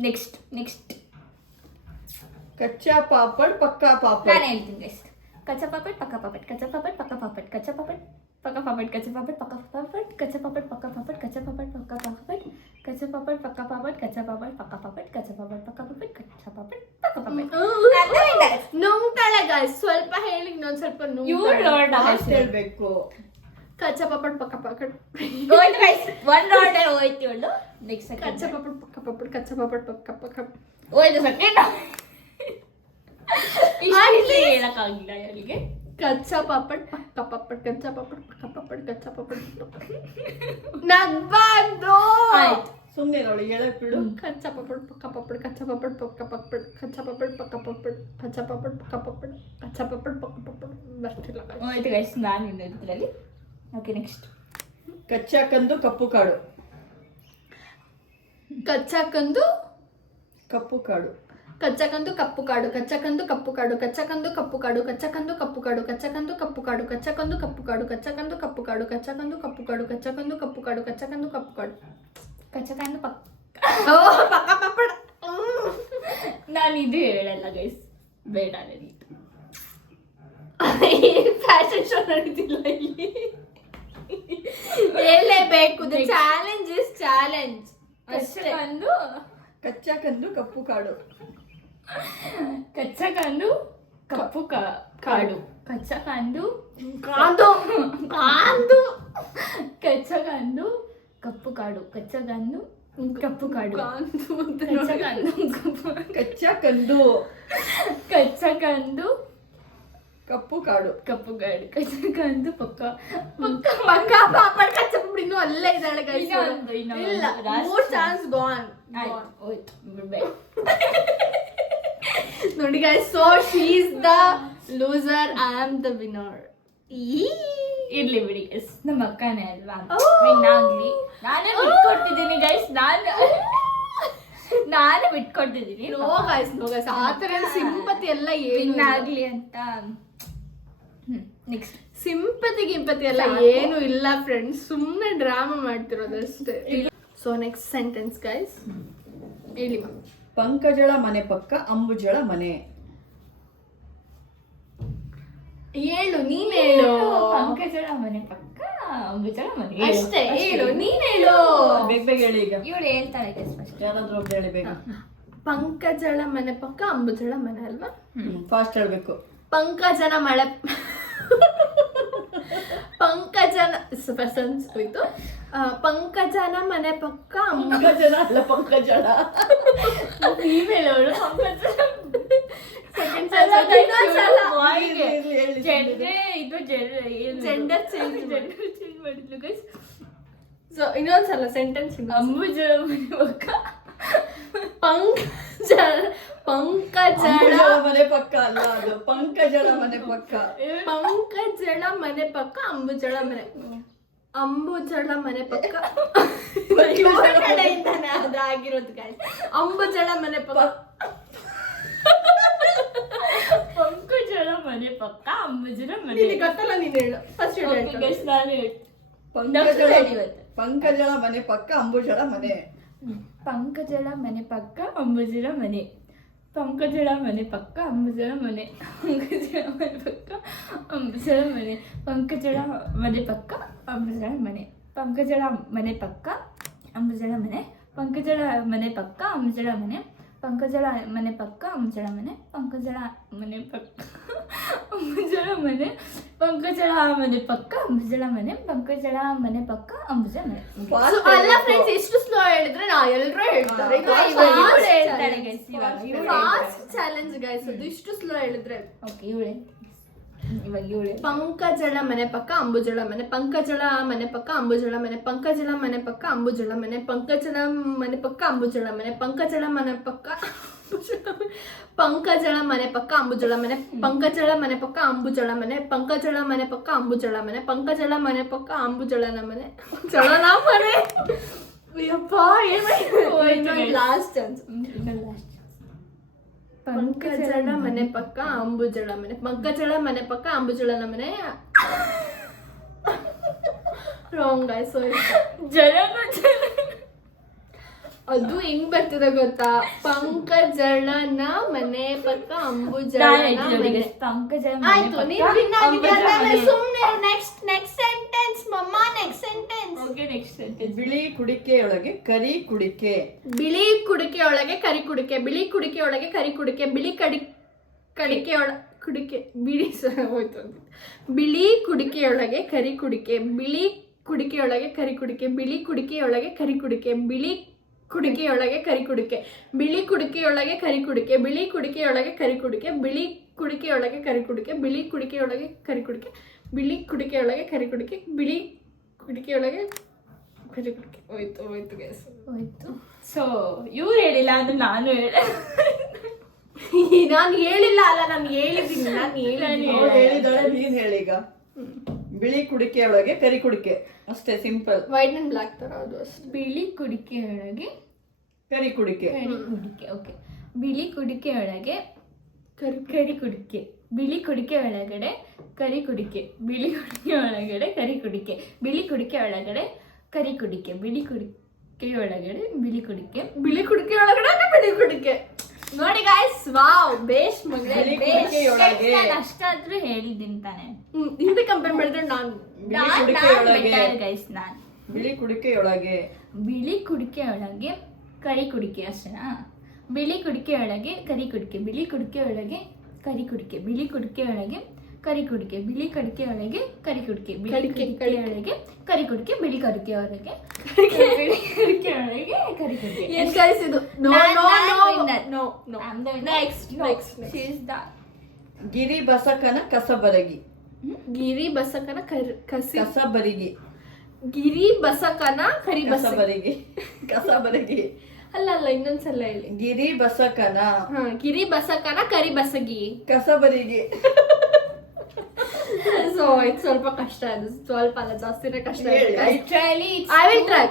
ನೆಕ್ಸ್ಟ್ ಕಚ್ಚಾ ಪಾಪಡ್ ಪಕ್ಕಾ ಪಾಪಡ್. ನಾನು ಹೇಳ್ತೀನಿ ಗೈಸ್. ಕಚ್ಚಾ ಪಾಪಡ್ ಪಕ್ಕ ಪಾಪಡ್, ಕಚ್ಚಾ ಪಾಪಡ್ ಪಕ್ಕ ಪಾಪಡ್, ಕಚ್ಚಾ ಪಾಪಡ್ ಪಕ್ಕ ಪಾಪಡ್, ಕಚ್ಚಾ ಪಾಪಡ್ ಪಕ್ಕ ಪಾಪಡ್, ಕಚ್ಚಾ ಪಾಪಡ್ ಪಕ್ಕ ಪಾಪಡ್, ಕಚ್ಚಾ ಪಾಪಡ್ ಪಕ್ಕ ಪಾಪಡ್, ಕಚ್ಚಾ ಪಾಪಡ್ ಪಕ್ಕ ಪಾಪಡ್, ಕಚ್ಚಾ ಪಾಪಡ್ ಪಕ್ಕ ಪಾಪಡ್, ಕಚ್ಚಾ ಪಾಪಡ್ ಪಕ್ಕ ಪಾಪಡ್, ಕಚ್ಚಾ ಪಾಪಡ್ ಪಕ್ಕ ಪಾಪಡ್. ನುಂಗ್ತಾಳೆ ಗಾಯ್ಸ್ ಸ್ವಲ್ಪ ಹೇಳಿ ಇನ್ನೊಂದ್ ಸ್ವಲ್ಪ ಇವ್ರು ನೋಡ ಫಾಸ್ಟ್ ಹೇಳ್ಬೇಕು. ಕಚ್ಚಾ ಪಾಪಡ್ ಪಕ್ಕ ಪಕ್ಕಡ್ ಹೋಯ್ತು ಗೈಸ್, ಒನ್ ರೌಂಡ್ ಹೋಯ್ತು ಇವಳು. ನೆಕ್ಸ್ಟ್ ಕಚ್ಚಾ ಪಾಪಡ್ ಪಕ್ಕ ಪಪ್ಪಡ್ ಕಚ್ಚಾ ಪಾಪಡ್ ಪಕ್ಕ ಪಕ್ಕ ಹೋಯ್ತು ಸೆಕೆಂಡ್. ಇಷ್ಟು ಹೇಳಕ್ಕಾಗಿಲ್ಲ ಅವಳಿಗೆ. ಕಚ್ಚಾ ಪಾಪಡ್ ಪಕ್ಕ ಪಪ್ಪಡ್ ಕಚ್ಚಾ ಪಾಪಡ್ ಪಕ್ಕ ಪಪ್ಪಡ್ ಕಚ್ಚಾ ಪಾಪಡ್ ನಗ್ಬಾರ್ದು. ಆಯ್ತು ಸುಮ್ನೆ ಅವಳು ಹೇಳಕ್ ಬಿಡು. ಕಚ್ಚಾ ಪಾಪಡ್ ಪಕ್ಕ ಪಪ್ಪಡ್ ಕಚ್ಚಾ ಪಾಪಡ್ ಪಕ್ಕ ಪಪ್ಪಡ್ ಕಚ್ಚಾ ಪಾಪಡ್ ಪಕ್ಕ ಪಪ್ಪಡ್ ಕಚ್ಚಾ ಪಾಪಡ್ ಪಕ್ಕ ಪಪ್ಪಡ್ ಕಚ್ಚಾ ಪಾಪಡ್ ಪಕ್ಕ ಪಪ್ಪಡ್ ಬರ್ತಿಲ್ಲ guys. ಹೋಯ್ತು ಗೈಸ್, ನಾನು ಇನ್ನೊಂದ್ರಲ್ಲಿ. Okay next. ಕಚ್ಚಾ ಕಂದು ಕಪ್ಪು ಕಾಡು. ಕಚ್ಚಾ ಕಂದು ಕಪ್ಪು ಕಾಡು. ಕಚ್ಚಾ ಕಂದು ಕಪ್ಪು ಕಾಡು ಕಚ್ಚಾ ಕಂದು ಕಪ್ಪು ಕಾಡು ಕಚ್ಚಾ ಕಂದು ಕಪ್ಪು ಕಾಡು ಕಚ್ಚಾ ಕಂದು ಕಪ್ಪು ಕಾಡು ಕಚ್ಚಾ ಕಂದು ಕಪ್ಪು ಕಾಡು ಕಚ್ಚಾ ಕಂದು ಕಪ್ಪು ಕಾಡು ಕಚ್ಚಾ ಕಂದು ಕಪ್ಪು ಕಾಡು ಕಚ್ಚಾ ಕಂದು ಕಪ್ಪು ಕಾಡು ಕಚ್ಚಾ ಕಂದು ಕಪ್ಪು ಕಾಡು ಕಚ್ಚಾ ಕಂದು ಕಪ್ಪು ಕಾಡು ಕಚ್ಚಕಂದು ಪಕ್ಕ. ಓ ಪಕ್ಕ ಪಪ್ಪಡ್. ನಾನು ಇದು ಹೇಳಲ್ಲ ಗೈಸ್, ಬೇಡ ನನಗೆ. ಫ್ಯಾಷನ್ ಶೋ ನಡೀತಿಲ್ಲ ಇಲ್ಲಿ. ಹೇಳಲೇಬೇಕು. The challenge is challenge. ಕಚ್ಚಕಂದು ಕಚ್ಚಾ ಕಂದು ಕಪ್ಪು ಕಾಡು. ಕಚ್ಚಕಂದು ಕಪ್ಪು ಕಾಡು ಕಚ್ಚಕಂದು ಕಾಂದು ಕಾಂದು ಕಚ್ಚಕಂದು ಕಪ್ಪು ಕಾಡು ಕಚ್ಚಕಂದು ಕಪ್ಪು ಕಾಡು ಕಾಂದು ಅಂತ ಕಚ್ಚಕಂದು ಕಪ್ಪು ಕಚ್ಚಾ ಕಂದು ಕಚ್ಚಕಂದು ಕಪ್ಪು ಕಾಡು. ಕಪ್ಪು ಕಾಡು ಕಚ್ಚಕಂದು ಪಕ್ಕ ಪಕ್ಕ ಪಕ್ಕ ಪಾಪಡ್ ಕಚ್ಚಾ ಪಪ್ಪಡ್ ಇನ್ನೂ ಅಲ್ಲೇ ಇದ್ದಾಳೆ guys. ಇನ್ನೊಂದು ಇಲ್ಲ last ಮೂರ್ ಚಾನ್ಸ್ ಗಾನ್. ಆಯ್ತು ಹೋಯ್ತು ಬಿಡ್ಬೇಡ. ನೋಡಿ guys, so she is the loser, I am the winner. ಇರ್ಲಿ ಬಿಡಿ ಗೈಸ್, ನಮ್ಮ ಅಕ್ಕನೇ ಅಲ್ವಾ, Oh. ವಿನ್ ಆಗ್ಲಿ. ನಾನೇ ಬಿಟ್ಕೊಡ್ತಿದ್ದೀನಿ ಗೈಸ್, ನಾನು ಬಿಟ್ಕೊಡ್ತಿದ್ದೀನಿ. ನೋ ಗೈಸ್ ಆ ತರ ಸಿಂಪತಿ ಎಲ್ಲ ಏನು ವಿನ್ ಆಗ್ಲಿ ಅಂತ. ನೆಕ್ಸ್ಟ್ ಸಿಂಪತಿ ಗಿಂಪತಿ ಎಲ್ಲ ಏನು ಇಲ್ಲ ಫ್ರೆಂಡ್ಸ್, ಸುಮ್ಮನೆ ಡ್ರಾಮಾ ಮಾಡ್ತಿರೋದಷ್ಟೇ. ಸೊ ನೆಕ್ಸ್ಟ್ ಸೆಂಟೆನ್ಸ್ ಗೈಸ್ ಹೇಳಿ ಮಾ. ಪಂಕಜಳ ಮನೆ ಪಕ್ಕ ಅಂಬುಜಳ ಮನೆ. ಹೇಳು ನೀನ್ ಹೇಳು. ಪಂಕಜಳ ಮನೆ ಪಕ್ಕ ಅಂಬುಜಳ ಮನೆ. ಅಷ್ಟೇ ಹೇಳು, ನೀನ್ ಹೇಳು. ಬೇಗ ಬೇಗ ಹೇಳಿ ಈಗ. ಇವಳು ಹೇಳ್ತಾಳೆ ಗೈಸ್ ಫಸ್ಟ್. ಯಾರಾದ್ರೂ ಒಬ್ರು ಹೇಳಿ ಬೇಗ. ಪಂಕಜಳ ಮನೆ ಪಕ್ಕ ಅಂಬುಜಳ ಮನೆ ಅಲ್ವಾ? ಫಾಸ್ಟ್ ಹೇಳ್ಬೇಕು. ಪಂಕಜನ ಮಳೆ ಪಂಕಜನ ಸೆನ್ಸ್ ಹೋಯ್ತು. ಪಂಕಜನ ಮನೆ ಪಕ್ಕ ಪಂಕಜನ ಅಲ್ಲ ಪಂಕಜಳ. ನೀವೇಳೋಳು ಜೆಂಡರ್ ಚೇಂಜ್ ಮಾಡಿದ್ಲು ಗೈಸ್. ಸೊ ಇನ್ನೊಂದ್ಸಲ ಸೆಂಟೆನ್ಸ್. ಅಂಬುಜಳ ಮನೆ ಪಕ್ಕ ಅಂಬುಜಳ ಮನೆ ಪಕ್ಕ ಅಲ್ಲ, ಅದು ಪಂಕಜಳ ಮನೆ ಪಕ್ಕ. ಪಂಕಜಳ ಮನೆ ಪಕ್ಕ ಅಂಬುಜಳ ಮನೆ. ಅಂಬುಜಳ ಮನೆ ಪಕ್ಕ ಕಡೆಯಿಂದಾನೆ ಅದಾಗಿರೋದು guys. ಅಂಬುಜಳ ಮನೆ ಪಕ್ಕ ಪಂಕಜಳ ಮನೆ ಪಕ್ಕ ಅಂಬುಜಳ ಮನೆ. ನಿನಗೆ ಗೊತ್ತಲ್ಲ, ನೀನ್ ಹೇಳು ಫಸ್ಟ್ ಹೇಳು. ಪಂಕಜಳ ಮನೆ ಪಕ್ಕ ಅಂಬುಜಳ ಮನೆ. ಪಂಕಜಳ ಮನೆ ಪಕ್ಕ ಅಂಬುಜಳ ಮನೆ. ಪಂಕಜಳ ಮನೆ ಪಕ್ಕ ಅಂಬುಜಳ ಮನೆ. ಪಂಕಜಳ ಮನೆ ಪಕ್ಕ ಅಂಬುಜಳ ಮನೆ. ಪಂಕಜಳ ಮನೆ ಪಕ್ಕ ಅಂಬುಜಳ ಮನೆ. ಪಂಕಜಳ ಮನೆ ಪಕ್ಕ ಅಂಬುಜಳ ಮನೆ. ಪಂಕಜಳ ಮನೆ ಪಕ್ಕ ಅಂಬುಜಳ ಮನೆ. ಪಂಕಜಳ ಮನೆ ಪಕ್ಕ ಅಂಬುಜಳ ಮನೆ. ಪಂಕಜಳ ಮನೆ ಪಕ್ಕ ಅಂಬುಜಳ ಮನೆ. ಪಂಕಜಳ ಮನೆ ಪಕ್ಕ ಅಂಬುಜಳ ಮನೆ. ಪಂಕಜಳ ಮನೆ ಪಕ್ಕ ಅಂಬುಜಳ ಮನೆ. ಅಲ್ಲ ಫ್ರೆಂಡ್ಸ್, ಇಷ್ಟು ಸ್ಲೋ ಹೇಳಿದ್ರೆ ನಾ ಎಲ್ರೂ ಹೇಳ್ತಾರೆ. ಫಾಸ್ಟ್ ಚಾಲೆಂಜ್ ಗೈಸ್, ಅದು ಇಷ್ಟು ಸ್ಲೋ ಹೇಳಿದ್ರೆ. ಓಕೆ ಇವಳೆ ಇವಾಗ ಇವಳೆ. ಪಂಕಜಳ ಮನೆ ಪಕ್ಕ ಅಂಬುಜಳ ಮನೆ. ಪಂಕಜಳ ಮನೆ ಪಕ್ಕ ಅಂಬುಜಳ ಮನೆ. ಪಂಕಜಳ ಮನೆ ಪಕ್ಕ ಅಂಬುಜಳ ಮನೆ. ಪಂಕಜಳ ಮನೆ ಪಕ್ಕ ಅಂಬುಜಳ ಮನೆ. ಪಂಕಜಳ ಮನೆ ಪಕ್ಕ ಪಂಕಜಳ ಮನೆ ಪಕ್ಕ ಅಂಬುಜಳ ಮನೆ. ಪಂಕಜಳ ಮನೆ ಪಕ್ಕ ಅಂಬುಜಳ ಮನೆ. ಪಂಕಜಳ ಮನೆ ಪಕ್ಕ ಅಂಬುಜಳ ಮನೆ. ಪಂಕಜಳ ಮನೆ ಪಕ್ಕ ಅಂಬುಜಳನ ಮನೆ. ಜಳನ ಮನೆ. Ayyappa last chance. ಪಂಕಜಳ ಮನೆ ಪಕ್ಕ ಅಂಬುಜಳ ಮನೆ. ಪಂಕಜಳ ಮನೆ ಪಕ್ಕ ಅಂಬುಜಳನ ಮನೆ. Wrong guys. ಅದು ಹೆಂಗ್ ಬರ್ತದೆ ಗೊತ್ತಾ? ಪಂಕಜಳನ ಮನೆ ಪಕ್ಕ ಅಂಬುಜಳನ ಮನೆ. ಪಂಕಜಳ ಆಯ್ತು, ನೀನು ವಿನ್ ಆಗಿದ್ದೀಯ. ಸುಮ್ಮನೆ ನೆಕ್ಸ್ಟ್ ಸೆಂಟೆನ್ಸ್ ಮಮ್ಮ, next sentence. Okay next sentence. ಬಿಳಿ ಕುಡಿಕೆಯೊಳಗೆ ಕರಿ ಕುಡಿಕೆ. ಬಿಳಿ ಕುಡಿಕೆಯೊಳಗೆ ಕರಿ ಕುಡಿಕೆ. ಬಿಳಿ ಕುಡಿಕೆಯೊಳಗೆ ಕರಿ ಕುಡಿಕೆ. ಬಿಳಿ ಕಡಿಕೆಯೊಳ ಕುಡಿಕೆ ಬಿಳಿ ಹೋಯ್ತು ಅಂತ. ಬಿಳಿ ಕುಡಿಕೆಯೊಳಗೆ ಕರಿ ಕುಡಿಕೆ, ಬಿಳಿ ಕುಡಿಕೆಯೊಳಗೆ ಕರಿ ಕುಡಿಕೆ, ಬಿಳಿ ಕುಡಿಕೆಯೊಳಗೆ ಕರಿ ಕುಡಿಕೆ, ಬಿಳಿ ಕುಡಿಕೆಯೊಳಗೆ ಕರಿ ಕುಡಿಕೆ, ಬಿಳಿ ಕುಡಿಕೆಯೊಳಗೆ ಕರಿ ಕುಡಿಕೆ, ಬಿಳಿ ಕುಡಿಕೆಯೊಳಗೆ ಕರಿ ಕುಡಿಕೆ, ಬಿಳಿ ಕುಡಿಕೆಯೊಳಗೆ ಕರಿ ಕುಡಿಕೆ, ಬಿಳಿ ಕುಡಿಕೆಯೊಳಗೆ ಕರಿ ಕುಡಿಕೆ, ಬಿಳಿ ಕುಡಿಕೆಯೊಳಗೆ ಕರಿ ಕುಡಿಕೆ, ಬಿಳಿ ಕುಡಿಕೆಯೊಳಗೆ ಕರಿ ಕುಡಿಕೆ. ಹೋಯ್ತು ಗೈಸ್, ಹೋಯ್ತು. ಸೊ ಇವ್ರು ಹೇಳಿಲ್ಲ ಅಂದ್ರೆ ನಾನು ಹೇಳಿದೆ. ನಾನು ಹೇಳಿಲ್ಲ ಅಲ್ಲ, ನಾನು ಹೇಳಿದ್ದೀನಿ. ಅವ್ಳು ಹೇಳಿದಾಳೆ, ನೀನ್ ಹೇಳೀಗ. ಬಿಳಿ ಕುಡಿಕೆಯೊಳಗೆ ಕರಿ ಕುಡಿಕೆ, ಅಷ್ಟೇ ಸಿಂಪಲ್. ವೈಟ್ ಅಂಡ್ ಬ್ಲಾಕ್ ತರ ಅದು ಅಷ್ಟೇ. ಬಿಳಿ ಕುಡಿಕೆಯೊಳಗೆ ಕರಿ ಕುಡಿಕೆ. ಕರಿ ಕುಡಿಕೆ. ಓಕೆ. ಬಿಳಿ ಕುಡಿಕೆಯೊಳಗೆ ಕರಿ ಕುಡಿಕೆ, ಬಿಳಿ ಕುಡಿಕೆ ಒಳಗಡೆ ಕರಿ ಕುಡಿಕೆ, ಬಿಳಿ ಕುಡಿಕೆ ಒಳಗಡೆ ಕರಿ ಕುಡಿಕೆ, ಬಿಳಿ ಕುಡಿಕೆ ಒಳಗಡೆ ಕರಿ ಕುಡಿಕೆ, ಬಿಳಿ ಕುಡಿಕೆ ಒಳಗಡೆ ಬಿಳಿ ಕುಡಿಕೆ, ಬಿಳಿ ಕುಡಿಕೆ ಒಳಗಡೆ ಬಿಳಿ ಕುಡಿಕೆ. ನೋಡಿ ಗಾಯ್ಸ್, ವಾವ್, ಬೇಷ್ ಮಗಳೇ, ಬಿಳಿ ಬೇಷ್. ಕುಡಿಕೆಯೊಳಗೆ ನಾನು ಅಷ್ಟಾದ್ರೂ ಹೇಳಿದ್ದೀನಿ ತಾನೆ. ಹಿಂದೆ ಕಂಪೇರ್ ಮಾಡಿದ್ರೆ ನಾನು ಬಿಳಿ ಕುಡಿಕೆಯೊಳಗೆ ಗೈಸ್, ನಾನು ಬಿಳಿ ಕುಡಿಕೆಯೊಳಗೆ ಬಿಳಿ ಕುಡಿಕೆ ಒಳಗೆ ಕರಿ ಕುಡಿಕೆ ಅಷ್ಟೇನಾ? ಬಿಳಿ ಕುಡಿಕೆ ಒಳಗೆ ಕರಿ ಕುಡಿಕೆ, ಬಿಳಿ ಕುಡಿಕೆ ಒಳಗೆ ಕರಿ ಕುಡಿಕೆ, ಬಿಳಿ ಕುಡಿಕೆ ಒಳಗೆ ಕರಿ ಕುಡಿಕೆ, ಬಿಳಿ ಕಡಿಕೆ ಒಳಗೆ ಕರಿ ಕುಡಿಕೆ, ಬಿಳಿ ಕುಡಿಕೆ ಒಳಗೆ ಕರಿ ಕುಡಿಕೆ, ಬಿಳಿ ಕಡಿಕೆ ಒಳಗೆ ಕಡಿಕೆ ಒಳಗೆ ಕರಿ ಕುಡಿಕೆ. ಏನ್ ಗೈಸ್ ಇದು? No no no no. Next ಗಿರಿ ಬಸಕನ ಕಸಬರಗಿ. ಗಿರಿ ಬಸಕನ ಕಸಬರಿಗಿ. ಗಿರಿ ಬಸಕನ ಕರಿ ಕಸಬರಿಗಿ. ಕಸಬರಗಿ ಅಲ್ಲ, ಇನ್ನೊಂದ್ಸಲ ಹೇಳಿ. ಗಿರಿ ಬಸಕನ ಗಿರಿ ಬಸಕನ ಕರಿ ಬಸಗಿ. ಕಸಬರಿಗಿ. ಸೊ ಇದು ಸ್ವಲ್ಪ ಕಷ್ಟ, ಅದು ಸ್ವಲ್ಪ ಅಲ್ಲ, ಜಾಸ್ತಿನೇ ಕಷ್ಟ. ಹೇಳಿ. I will try.